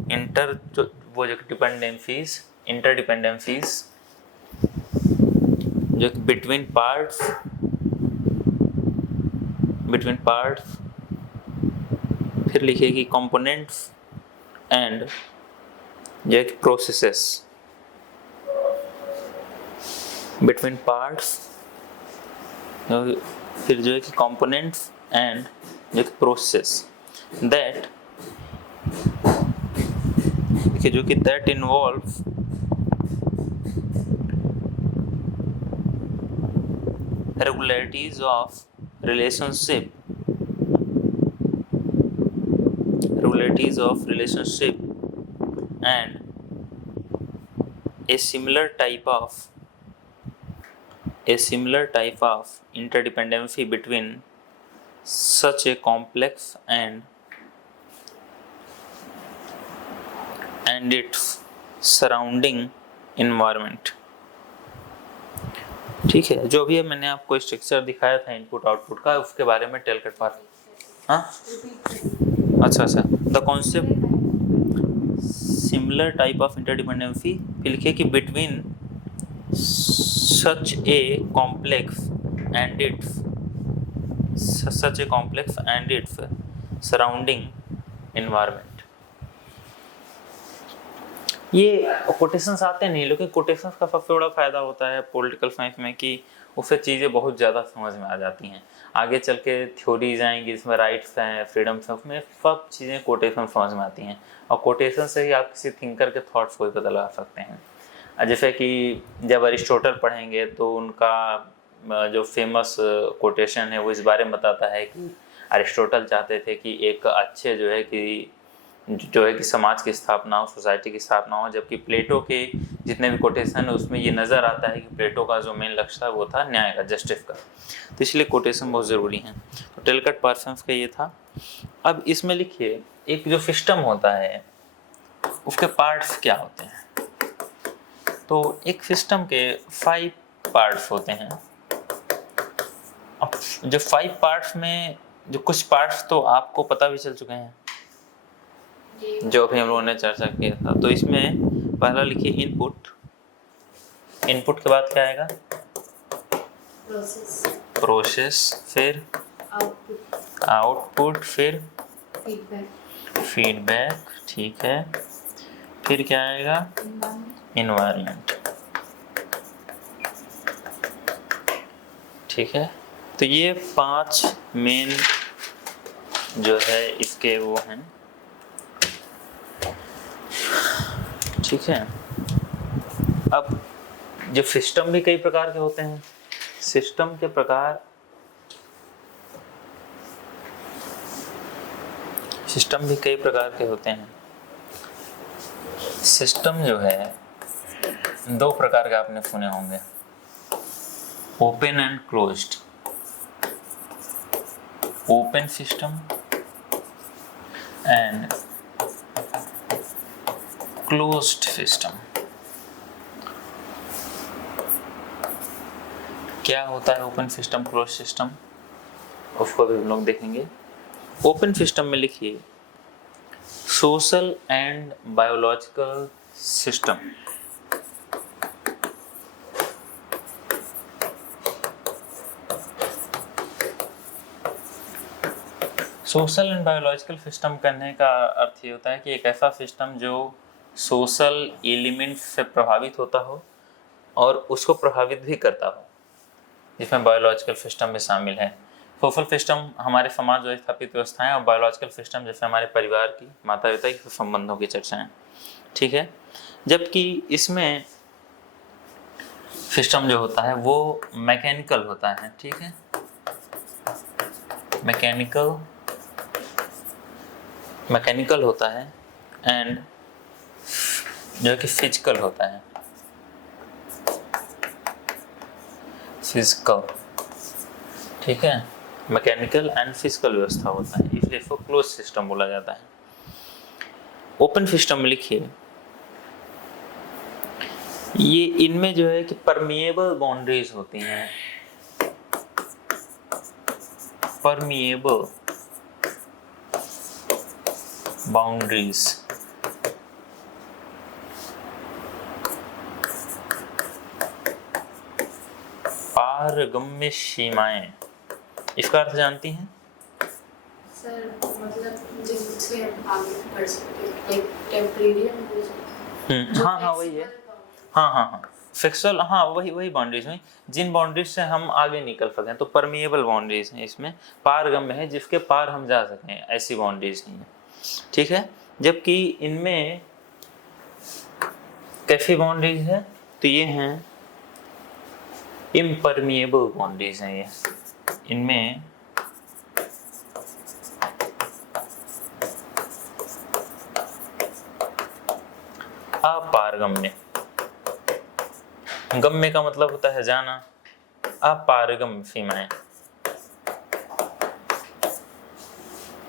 interdependencies जो between parts फिर लिखेगी components and जो processes, between parts, फिर जो है कि components and जो कि process that involves regularities of relationship and a similar type of interdependency between such a complex and its surrounding environment. ठीक है, जो भी है मैंने आपको स्ट्रक्चर दिखाया था इनपुट आउटपुट का, उसके बारे में टेलकट पार। हाँ अच्छा, the concept similar type of interdependency, फिर लिखिए कि between such a complex and its surrounding environment. ये कोटेशंस आते नहीं, लेकिन कोटेशंस का सबसे बड़ा फायदा होता है पॉलिटिकल साइंस में कि उससे चीज़ें बहुत ज़्यादा समझ में आ जाती हैं। आगे चल के थ्योरीज आएंगी जिसमें राइट्स हैं, फ्रीडम्स हैं, उसमें सब चीज़ें कोटेशन समझ में आती हैं, और कोटेशन से ही आप किसी थिंकर के थॉट्स को भी पता लगा सकते हैं। जैसे कि जब अरिस्टोटल पढ़ेंगे तो उनका जो फेमस कोटेशन है वो इस बारे में बताता है कि अरिस्टोटल चाहते थे कि एक अच्छे जो है कि समाज की स्थापना हो, सोसाइटी की स्थापना हो, जबकि प्लेटो के जितने भी कोटेशन है उसमें ये नज़र आता है कि प्लेटो का जो मेन लक्ष्य था वो था न्याय का, जस्टिस का, तो इसलिए कोटेशन बहुत ज़रूरी है। तो टेलकट पार्सन्स का ये था। अब इसमें लिखिए एक जो सिस्टम होता है उसके पार्ट्स क्या होते हैं। तो एक सिस्टम के 5 पार्ट्स होते हैं। अब जो 5 पार्ट्स में जो कुछ पार्ट्स तो आपको पता भी चल चुके हैं जो भी हम लोगों ने चर्चा किया था। तो इसमें पहला लिखिए इनपुट, इनपुट के बाद क्या आएगा प्रोसेस, फिर आउटपुट, फिर फीडबैक, ठीक है, फिर क्या आएगा इन्वायरमेंट, ठीक है। तो ये 5 मेन जो है इसके वो हैं, ठीक है। अब जो सिस्टम भी कई प्रकार के होते हैं, सिस्टम के प्रकार, सिस्टम भी कई प्रकार के होते हैं। सिस्टम जो है 2 प्रकार के आपने सुने होंगे, open and closed. Open system and closed system. क्या होता है ओपन सिस्टम, क्लोज्ड सिस्टम, उसको भी हम लोग देखेंगे। ओपन सिस्टम में लिखिए social and biological system. Social and biological system करने का अर्थ ये होता है कि एक ऐसा सिस्टम जो सोशल एलिमेंट्स से प्रभावित होता हो और उसको प्रभावित भी करता हो, जिसमें बायोलॉजिकल सिस्टम भी शामिल है। सोशल सिस्टम हमारे समाज व्यवस्थापित व्यवस्थाएं, और बायोलॉजिकल सिस्टम जैसे हमारे परिवार की, माता पिता के संबंधों की चर्चाएं, ठीक है। जबकि इसमें सिस्टम जो होता है वो मैकेनिकल होता है, ठीक है, मैकेनिकल होता है, एंड जो कि फिजिकल होता है, फिजिकल, ठीक है, मैकेनिकल एंड फिजिकल व्यवस्था होता है, इसलिए इसको क्लोज सिस्टम बोला जाता है। ओपन सिस्टम में लिखिए ये इनमें जो है कि परमिएबल बाउंड्रीज होती हैं, परमिएबल बाउंड्रीज, पारगम्य सीमाएं, इसका अर्थ जानती हैं सर? मतलब जिससे हम आगे बढ़ सकते हैं, लाइक टेम्परेरी हो सकता है। हाँ वही है, हाँ फिक्सल, हाँ वही बाउंड्रीज हैं जिन बाउंड्रीज से हम आगे निकल सकें, तो परमिएबल बाउंड्रीज हैं। इसमें पारगम्य है, जिसके पार हम जा सकें, ऐसी बाउंड्रीज नहीं है, ठीक है। जबकि इनमें कैसी बाउंड्रीज है, तो ये हैं इम्परमिएबल बाउंड्रीज हैं, ये इनमें अपारगम्य, गम्य का मतलब होता है जाना, अपारगम्य सीमाएं,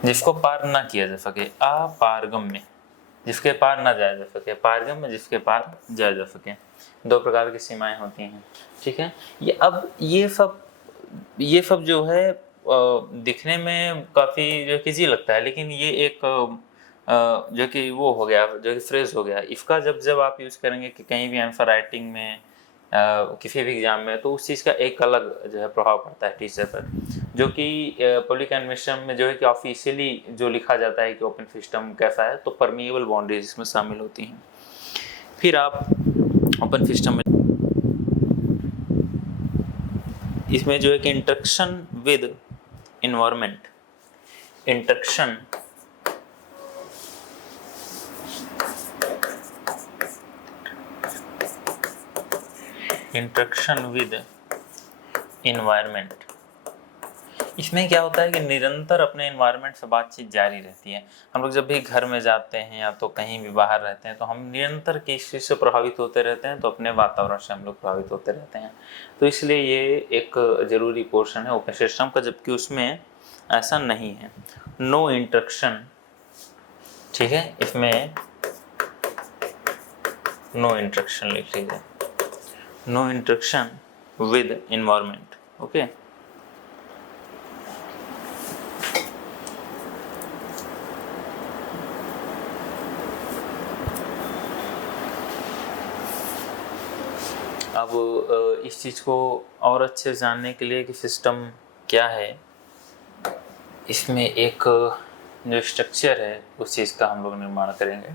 जिसको पार ना किया जा सके, अपारगम्य, जिसके पार ना जाया जा सके, पारगम्य जिसके पार जाया जा सके। दो प्रकार की सीमाएं होती हैं, ठीक है। ये सब जो है दिखने में काफ़ी जो किसी लगता है, लेकिन ये एक जो कि वो हो गया, जो कि फ्रेज हो गया। इसका जब आप यूज़ करेंगे कि कहीं भी आंसर राइटिंग में किसी भी एग्जाम में, तो उस चीज़ का एक अलग जो है प्रभाव पड़ता है टीचर पर, जो कि पब्लिक एडमिनिस्ट्रेशन में जो है कि ऑफिशियली जो लिखा जाता है कि ओपन सिस्टम कैसा है, तो परमिएबल बाउंड्रीज इसमें शामिल होती हैं। फिर आप ओपन सिस्टम में इसमें जो है कि interaction with environment, interaction with environment, इसमें क्या होता है कि निरंतर अपने इन्वायरमेंट से बातचीत जारी रहती है। हम लोग जब भी घर में जाते हैं या तो कहीं भी बाहर रहते हैं, तो हम निरंतर किस चीज़ से प्रभावित होते रहते हैं, तो अपने वातावरण से हम लोग प्रभावित होते रहते हैं। तो इसलिए ये एक ज़रूरी पोर्शन है ओपन सिस्टम का, जबकि उसमें ऐसा नहीं है। नो इंटरेक्शन, ठीक है, इसमें नो इंटरेक्शन लिख लीजिए, no interaction with environment, okay. अब इस चीज़ को और अच्छे से जानने के लिए कि सिस्टम क्या है, इसमें एक जो स्ट्रक्चर है उस चीज़ का हम लोग निर्माण करेंगे।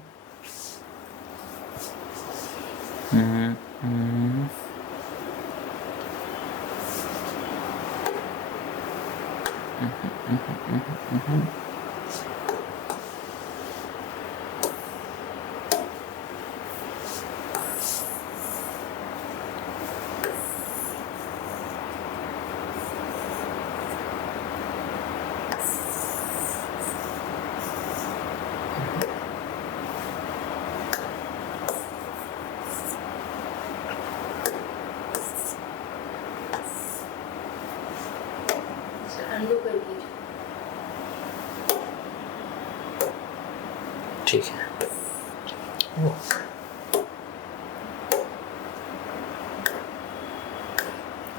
अंडू कर दीजिए। ठीक है,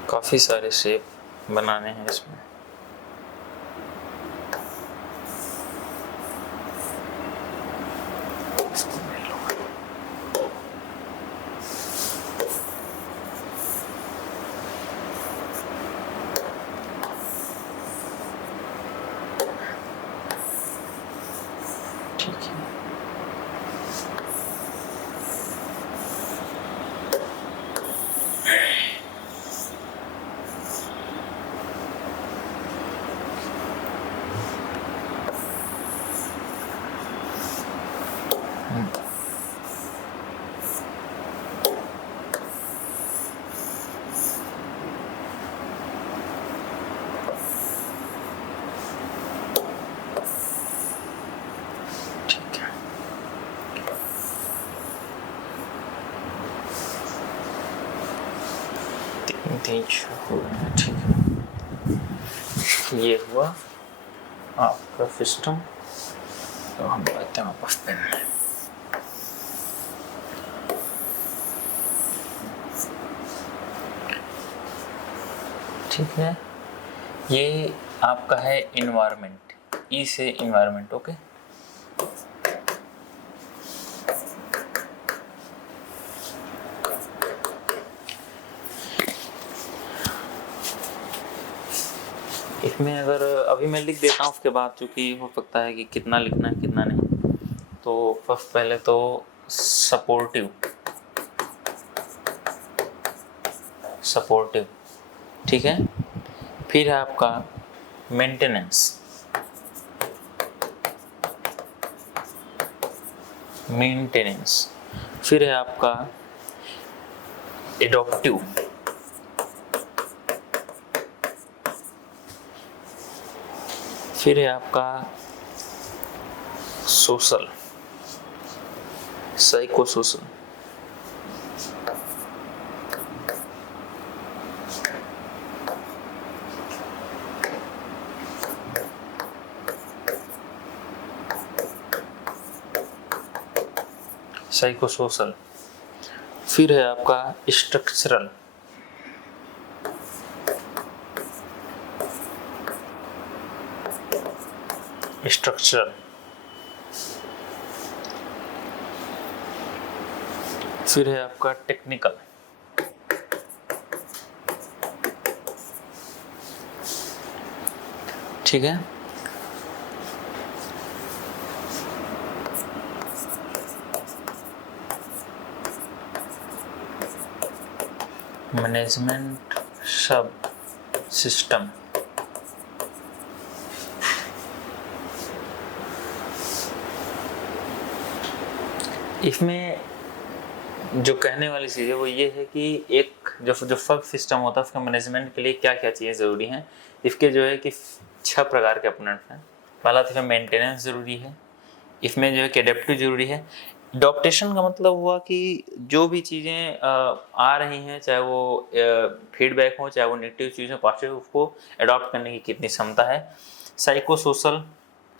काफ़ी सारे शेप बनाने हैं इसमें। ठीक है, ठीक है। तीन हो गए हैं, ठीक है। ये हुआ आपका सिस्टम। तो हम बैठते हैं वापस पेन में। ठीक है, ये आपका है इन्वायरमेंट, ई से इन्वायरमेंट, ओके। इसमें अगर अभी मैं लिख देता हूँ, उसके बाद चूँकि हो सकता है कि कितना लिखना है कितना नहीं, तो फर्स्ट पहले तो सपोर्टिव, ठीक है। फिर है आपका मेंटेनेंस, फिर है आपका एडॉप्टिव, फिर है आपका सोशल, साइको सोशल, फिर है आपका स्ट्रक्चरल। स्ट्रक्चरल फिर है आपका टेक्निकल। ठीक है, मैनेजमेंट सब सिस्टम। इसमें जो कहने वाली चीज़ है वो ये है कि एक जो सब सिस्टम होता है उसका मैनेजमेंट के लिए क्या क्या चीज़ें ज़रूरी हैं। इसके जो है कि 6 प्रकार के कंपोनेंट्स हैं। पहला तो इसमें मेंटेनेंस ज़रूरी है, इसमें जो है कि एडेप्टिव ज़रूरी है। अडॉप्टेशन का मतलब हुआ कि जो भी चीज़ें आ रही हैं, चाहे वो फीडबैक हो, चाहे वो नेगेटिव चीज़ हो, पॉजिटिव, उसको अडॉप्ट करने की कितनी क्षमता है। साइको सोशल,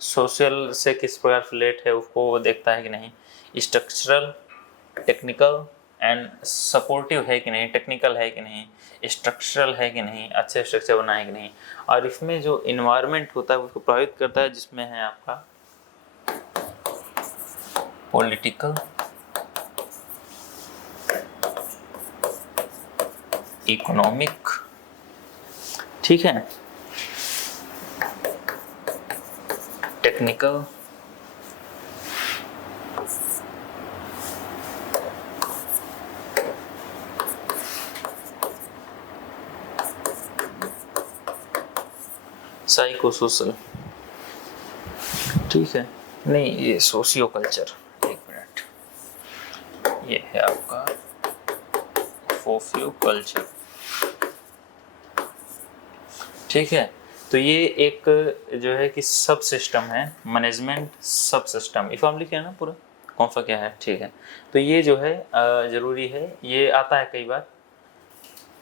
सोशल से किस प्रकार रिलेट है उसको वो देखता है कि नहीं। स्ट्रक्चरल, टेक्निकल एंड सपोर्टिव है कि नहीं, टेक्निकल है कि नहीं, स्ट्रक्चरल है कि नहीं, अच्छे स्ट्रक्चर बना है कि नहीं। और इसमें जो इन्वायरमेंट होता है उसको प्रभावित करता है, जिसमें है आपका पॉलिटिकल, इकोनॉमिक, ठीक है, टेक्निकल, साइको सोशल, ठीक है, नहीं ये सोशियो कल्चर। एक मिनट, ये है आपका सोशियो कल्चर, ठीक है। तो ये एक जो है कि सब सिस्टम है, मैनेजमेंट सब सिस्टम। इफ हम लिखे हैं ना पूरा कौन सा क्या है, ठीक है। तो ये जो है ज़रूरी है, ये आता है कई बार,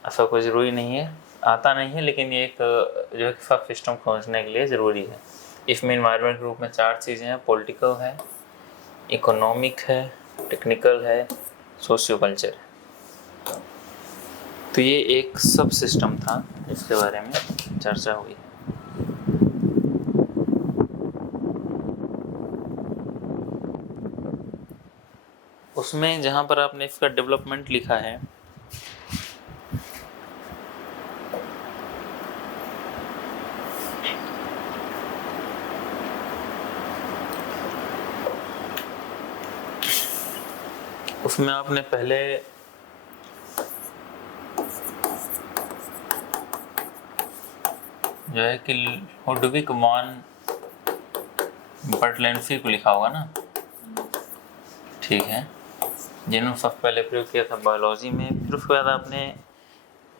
ऐसा कोई ज़रूरी नहीं है, आता नहीं है, लेकिन ये एक जो है सब सिस्टम खोजने के लिए ज़रूरी है। इसमें इन्वायरमेंट के रूप में 4 चीज़ें हैं, पॉलिटिकल है, इकोनॉमिक है, टेक्निकल है, सोशियो कल्चर है। तो ये एक सब सिस्टम था, इसके बारे में चर्चा हुई। उसमें जहाँ पर आपने इसका डेवलपमेंट लिखा है, उसमें आपने पहले जो है कि लुडविग वॉन बर्टलेंसी को लिखा होगा ना, ठीक है, जिन्होंने सबसे पहले प्रयोग किया था बायोलॉजी में। फिर उसके बाद आपने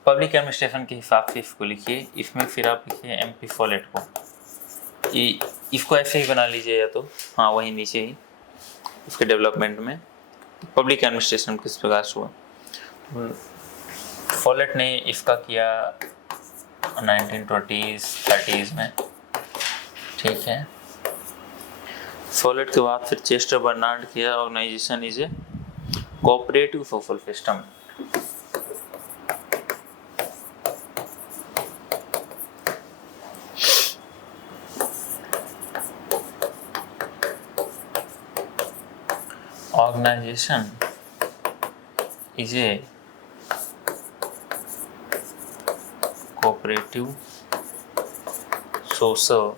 पब्लिक एडमिनिस्ट्रेशन के हिसाब से इसको लिखिए। इसमें फिर आप लिखिए MP फॉलेट को, इसको ऐसे ही बना लीजिए, या तो हाँ वही नीचे ही उसके डेवलपमेंट में पब्लिक एडमिनिस्ट्रेशन किस प्रकार से हुआ। फॉलेट ने इसका किया 1920s 30s में, ठीक है। फॉलेट के बाद फिर चेस्टर बर्नार्ड किया, organization is a cooperative social system. Organization is a cooperative social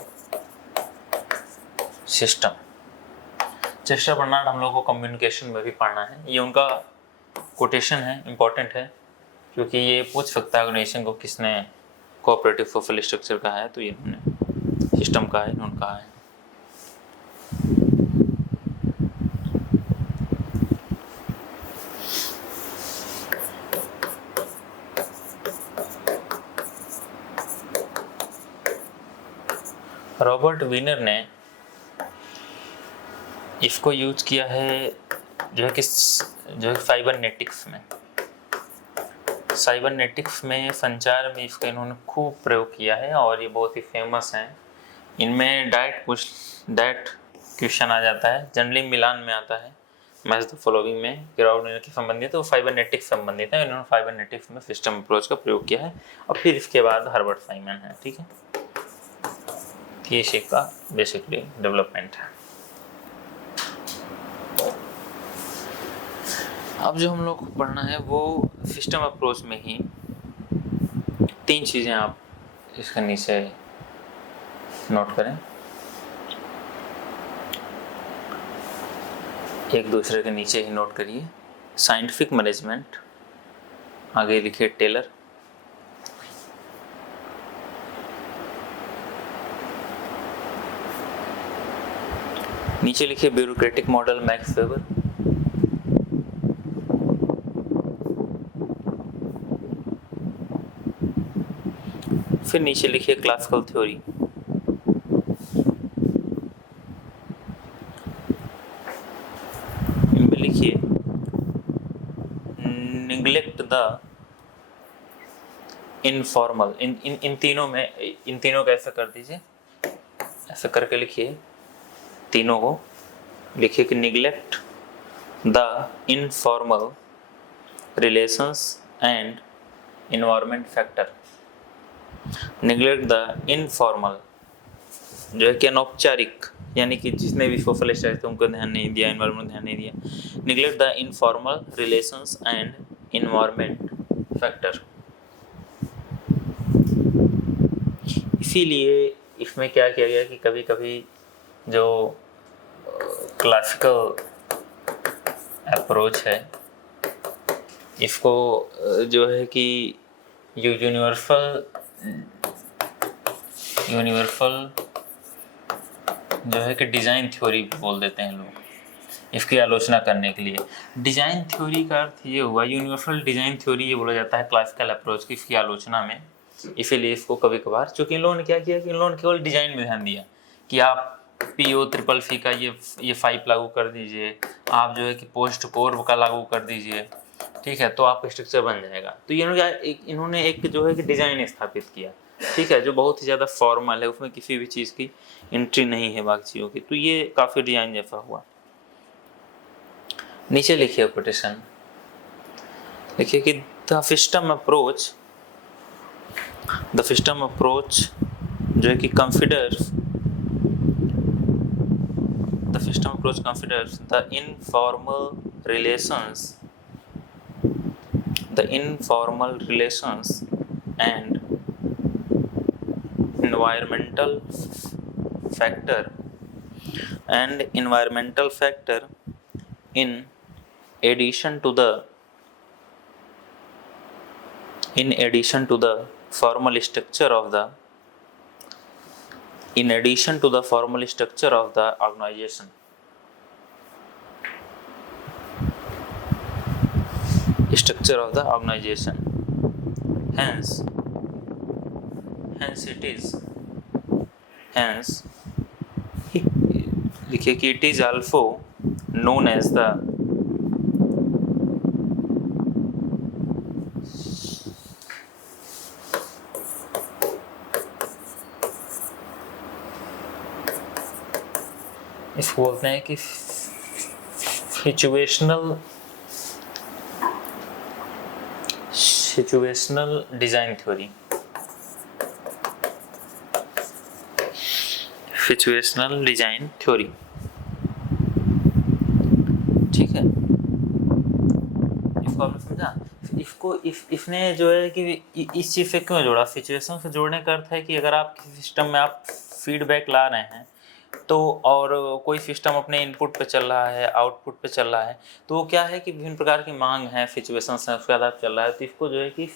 system. Chester Barnard हम लोग को कम्युनिकेशन में भी पढ़ना है, ये उनका कोटेशन है, इम्पोर्टेंट है, क्योंकि ये पूछ सकता है ऑर्गेनाइजेशन को किसने कोऑपरेटिव सोशल स्ट्रक्चर का है, तो ये इन्होंने सिस्टम का है, इन्होंने कहा है। रॉबर्ट वीनर ने इसको यूज किया है जो है कि साइबरनेटिक्स में। साइबरनेटिक्स में संचार में इसका इन्होंने खूब प्रयोग किया है और ये बहुत ही फेमस हैं। इनमें डायरेक्ट क्वेश्चन आ जाता है, जनरली मिलान में आता है, मैच द फॉलोइंग में ग्राउंड के संबंधित है, वो फाइबरनेटिक संबंधित है। इन्होंने फाइबरनेटिक्स में सिस्टम अप्रोच का प्रयोग किया है। और फिर इसके बाद हर्बर्ट साइमन है। ठीक है, ये शेख का बेसिकली डेवलपमेंट है। अब जो हम लोग को पढ़ना है वो सिस्टम अप्रोच में ही 3 चीज़ें आप इसके नीचे नोट करें, एक दूसरे के नीचे ही नोट करिए। साइंटिफिक मैनेजमेंट, आगे लिखिए टेलर। नीचे लिखिए ब्यूरोक्रेटिक मॉडल, मैक्स वेबर। फिर नीचे लिखिए क्लासिकल थ्योरी। इनमें लिखिए निग्लेक्ट द इनफॉर्मल। इन तीनों में, इन तीनों को ऐसा कर दीजिए, ऐसा करके लिखिए, तीनों को लिखिए कि neglect the informal relations and environment factor. Neglect the informal जो है कि अनौपचारिक, यानी कि जिसने भी सोशल स्टैटस उनको ध्यान नहीं दिया, इन्वायरमेंट ध्यान नहीं दिया। Neglect the informal relations and environment factor. इसीलिए इसमें क्या किया गया कि कभी कभी जो क्लासिकल अप्रोच है इसको जो है कि यूनिवर्सल जो है कि डिज़ाइन थ्योरी बोल देते हैं लोग इसकी आलोचना करने के लिए। डिज़ाइन थ्योरी का अर्थ ये हुआ, यूनिवर्सल डिज़ाइन थ्योरी ये बोला जाता है क्लासिकल अप्रोच की, इसकी आलोचना में। इसीलिए इसको कभी कभार, चूँकि इन लोगों ने क्या किया कि इन लोगों ने केवल डिज़ाइन में ध्यान दिया कि आप PO/CCC का ये 5 लागू कर दीजिए, आप जो है कि पोस्ट कोर का लागू कर दीजिए, ठीक है, तो आपका स्ट्रक्चर बन जाएगा। तो इन्होंने एक जो है कि डिज़ाइन स्थापित किया, ठीक है, जो बहुत ही ज़्यादा फॉर्मल है, उसमें किसी भी चीज़ की एंट्री नहीं है बाकी चीज़ों की। तो ये काफ़ी डिज़ाइन जैसा हुआ। नीचे लिखिए कोटेशन, लिखिए कि द सिस्टम अप्रोच जो है कि considers the informal relations and environmental factor in addition to the formal structure of the organization. Hence लिखिए कि it is also known as the इसको बोलते हैं कि सिचुएशनल डिजाइन थ्योरी। ठीक है, इसको आपने समझा। इसने जो है कि इस चीज़ से क्यों जोड़ा, सिचुएशन से जोड़ने का अर्थ है कि अगर आप किसी सिस्टम में आप फीडबैक ला रहे हैं तो, और कोई सिस्टम अपने इनपुट पे चल रहा है, आउटपुट पे चल रहा है, तो वो क्या है कि विभिन्न प्रकार की मांग है, सिचुएशंस हैं, उसके आधार पर चल रहा है। तो इसको जो है कि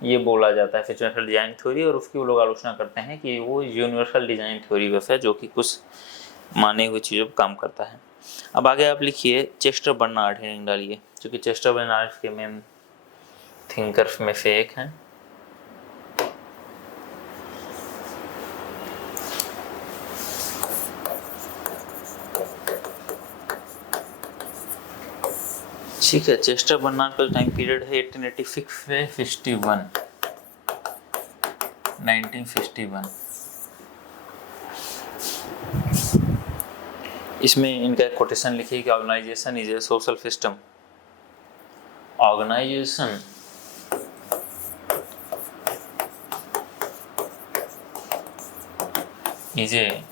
ये बोला जाता है सिचुएशनल डिज़ाइन थ्योरी, और उसकी वो लोग आलोचना करते हैं कि वो यूनिवर्सल डिज़ाइन थ्योरी वैसे है जो कि कुछ माने हुए चीज़ों पर काम करता है। अब आगे आप लिखिए चेस्टर बर्नार्ड हेडिंग डालिए, क्योंकि चेस्टर बर्नार्ड के मेन थिंकर्स में से एक हैं। ठीक है, चेस्टर बर्नार्ड का टाइम पीरियड है 1886 से 1961। इसमें इनका एक कोटेशन लिखिए कि organization is a social system, organization is a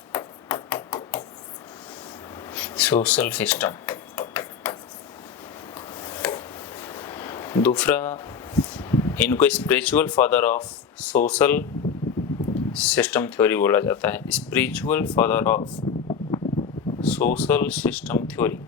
social system. दूसरा, इनको spiritual father of social system theory बोला जाता है, spiritual father of social system theory.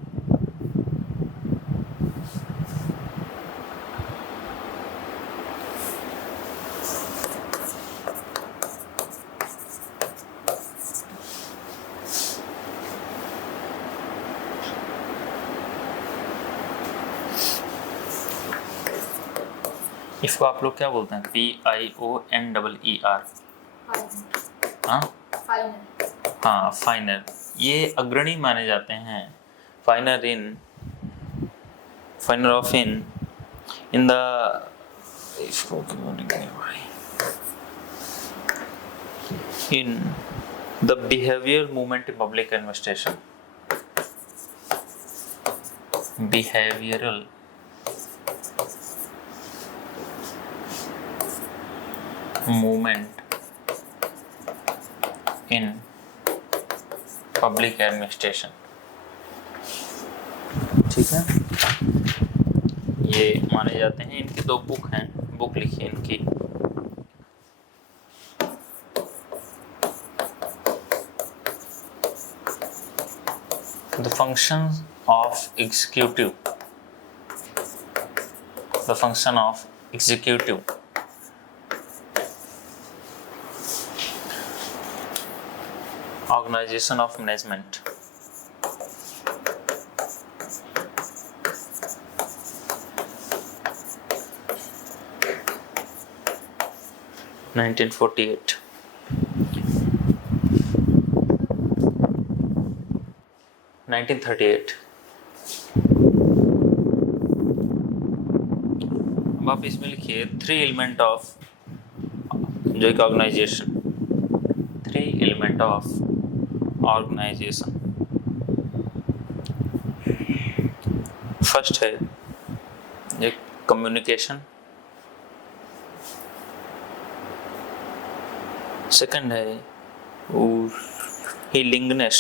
इसको आप लोग क्या बोलते हैं? PIONEER। हाँ हाँ, फाइनर। ये अग्रणी माने जाते हैं, फाइनर ऑफ इन द, इसको क्यों लिखेंगे भाई, in the behaviour movement in public administration, behavioural movement in public administration. ठीक है, ये माने जाते हैं। इनके दो बुक हैं, बुक लिखिए इनकी। The function of executive, the function of executive, organization of management. Nineteen 48। अब आप इसमें लिखिए 3 एलिमेंट ऑफ जो एक organization, 3 element of organization. First है एक कम्युनिकेशन, सेकंड है विलिंगनेस,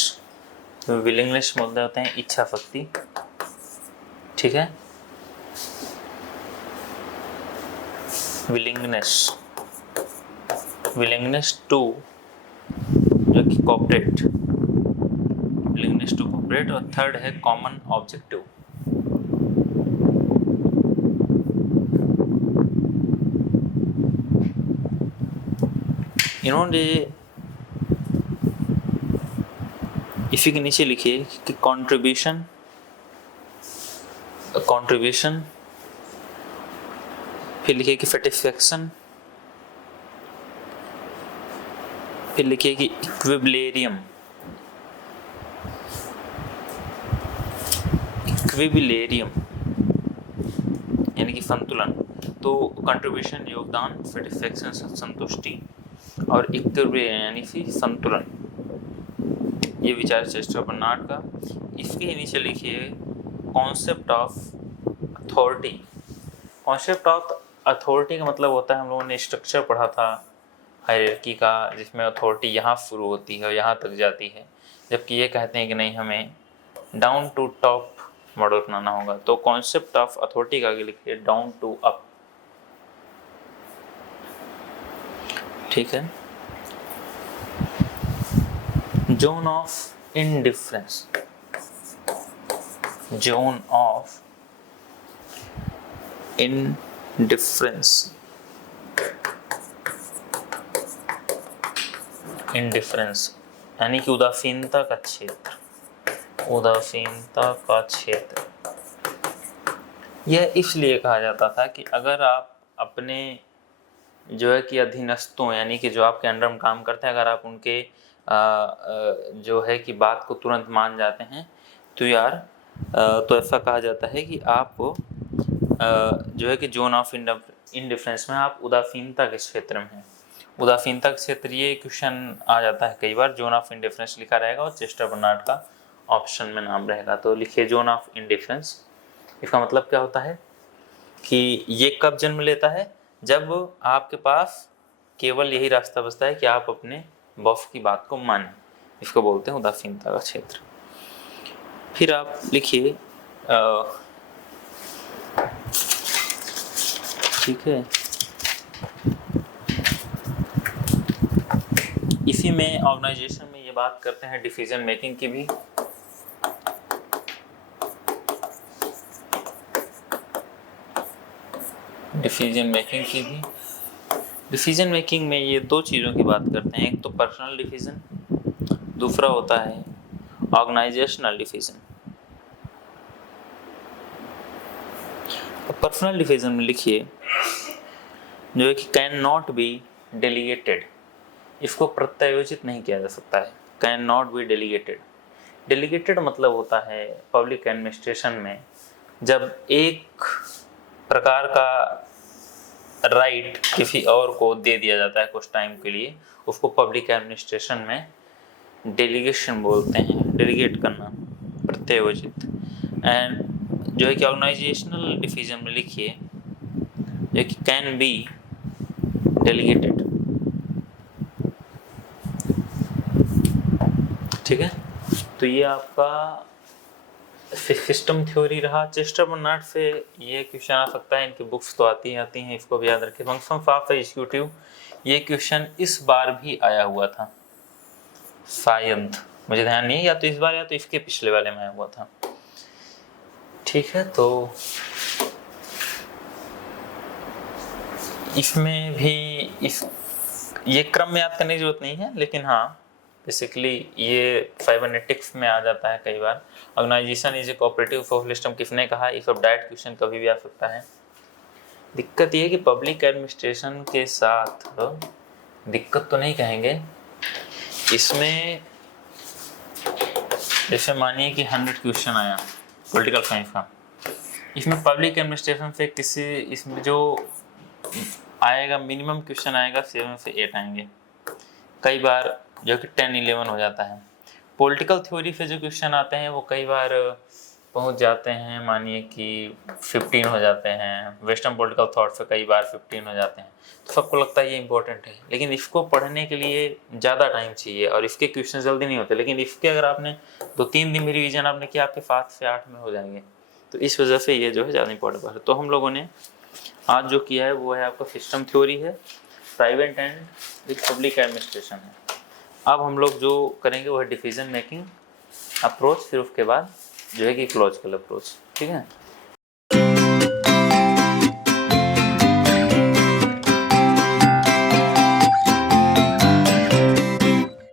विलिंगनेस बोलते होते हैं इच्छा शक्ति। ठीक है, विलिंगनेस टू जो कि कोऑपरेट, विलिंगनेस टू कोऑपरेट। और थर्ड है कॉमन ऑब्जेक्टिव। इन्होंने इसी के नीचे लिखिए कि कंट्रीब्यूशन, फिर लिखिए कि सेटिस्फैक्शन, फिर लिखिए कि इक्विलिब्रियम, यानी कि संतुलन। तो कंट्रीब्यूशन योगदान, सेटिस्फैक्शन संतुष्टि, और इक्विलिब्रियम यानी कि संतुलन। ये विचार चेस्टर बर्नार्ड का। इसके नीचे लिखिए concept of authority. Concept of authority का मतलब होता है, हम लोगों ने स्ट्रक्चर पढ़ा था हायरार्की का, जिसमें अथॉरिटी यहाँ शुरू होती है और यहाँ तक जाती है, जबकि ये कहते हैं कि नहीं, हमें डाउन टू टॉप मॉडल अपनाना होगा। तो कॉन्सेप्ट ऑफ अथॉरिटी का आगे लिखिए डाउन टू अप। ठीक है, zone of indifference, zone of indifference, यानी कि उदासीनता का क्षेत्र, उदासीनता का क्षेत्र। यह इसलिए कहा जाता था कि अगर आप अपने जो है कि अधीनस्थों, यानी कि जो आपके अंडर में काम करते हैं, अगर आप उनके जो है कि बात को तुरंत मान जाते हैं, तो यार तो ऐसा कहा जाता है कि आप जो है कि जोन ऑफ इंडिफरेंस में आप उदासीनता के क्षेत्र में हैं। उदासीनता का क्षेत्र, ये क्वेश्चन आ जाता है कई बार, जोन ऑफ इंडिफरेंस लिखा रहेगा और चेस्टर बर्नार्ड का ऑप्शन में नाम रहेगा। तो लिखिए जोन ऑफ इंडिफरेंस। इसका मतलब क्या होता है कि ये कब जन्म लेता है, जब आपके पास केवल यही रास्ता बचता है कि आप अपने बॉस की बात को मानें। इसको बोलते हैं उदासीनता का क्षेत्र। फिर आप लिखिए ठीक है, इसी में ऑर्गेनाइजेशन में ये बात करते हैं डिसीजन मेकिंग की भी। डिसीजन मेकिंग में ये दो चीज़ों की बात करते हैं, एक तो पर्सनल डिसीजन, दूसरा होता है ऑर्गेनाइजेशनल डिसीजन। पर्सनल डिसीजन में लिखिए जो है कि कैन नॉट बी डेलीगेटेड, इसको प्रत्यायोजित नहीं किया जा सकता है। Can not be delegated. Delegated मतलब होता है पब्लिक एडमिनिस्ट्रेशन में जब एक प्रकार का राइट किसी और को दे दिया जाता है कुछ टाइम के लिए, उसको पब्लिक एडमिनिस्ट्रेशन में डेलीगेशन बोलते हैं, डेलीगेट करना, प्रत्यायोजित। एंड जो है कि ऑर्गेनाइजेशनल डिसीजन में लिखिए जो कि कैन बी डेलीगेटेड। ठीक है, तो ये आपका सिस्टम थ्योरी रहा। चेस्टर बर्नार्ड से ये क्वेश्चन आ सकता है, इनकी बुक्स तो आती हैं, इसको भी याद रखें। फंक्शंस ऑफ द एग्जीक्यूटिव, ये क्वेश्चन इस बार भी आया हुआ था शायद, मुझे ध्यान नहीं है, या तो इस बार या तो इसके पिछले वाले में आया हुआ था। ठीक है, तो इसमें भी ये क्रम में याद करने की जरूरत नहीं है, लेकिन हाँ बेसिकली ये साइबरनेटिक्स में आ जाता है कई बार। Organisation is a cooperative social system किसने कहा, इस ऑफ डायरेक्ट क्वेश्चन कभी भी आ सकता है। दिक्कत ये है कि पब्लिक एडमिनिस्ट्रेशन के साथ, दिक्कत तो नहीं कहेंगे इसमें, जैसे मानिए कि 100 क्वेश्चन आया पॉलिटिकल साइंस का, इसमें पब्लिक एडमिनिस्ट्रेशन से किसी, इसमें जो आएगा मिनिमम क्वेश्चन आएगा 7 से 8 आएंगे, कई बार जो कि 10-11 हो जाता है। पॉलिटिकल थ्योरी से जो क्वेश्चन आते हैं वो कई बार पहुंच जाते हैं, मानिए कि 15 हो जाते हैं। वेस्टर्न पॉलिटिकल थॉट से कई बार 15 हो जाते हैं। तो सबको लगता है ये इंपॉर्टेंट है, लेकिन इसको पढ़ने के लिए ज़्यादा टाइम चाहिए और इसके क्वेश्चन जल्दी नहीं होते। लेकिन इसके अगर आपने 2-3 दिन भी रिविजन आपने किया, आपके 7 से 8 में हो जाएंगे। तो इस वजह से ये जो है ज़्यादा इंपॉर्टेंट है। तो हम लोगों ने आज जो किया है वो है आपका सिस्टम थ्योरी है, private and with public administration है। अब हम लोग जो करेंगे वो है डिसीजन मेकिंग अप्रोच, फिर उसके बाद जो है कि क्लोजिकल अप्रोच। ठीक है।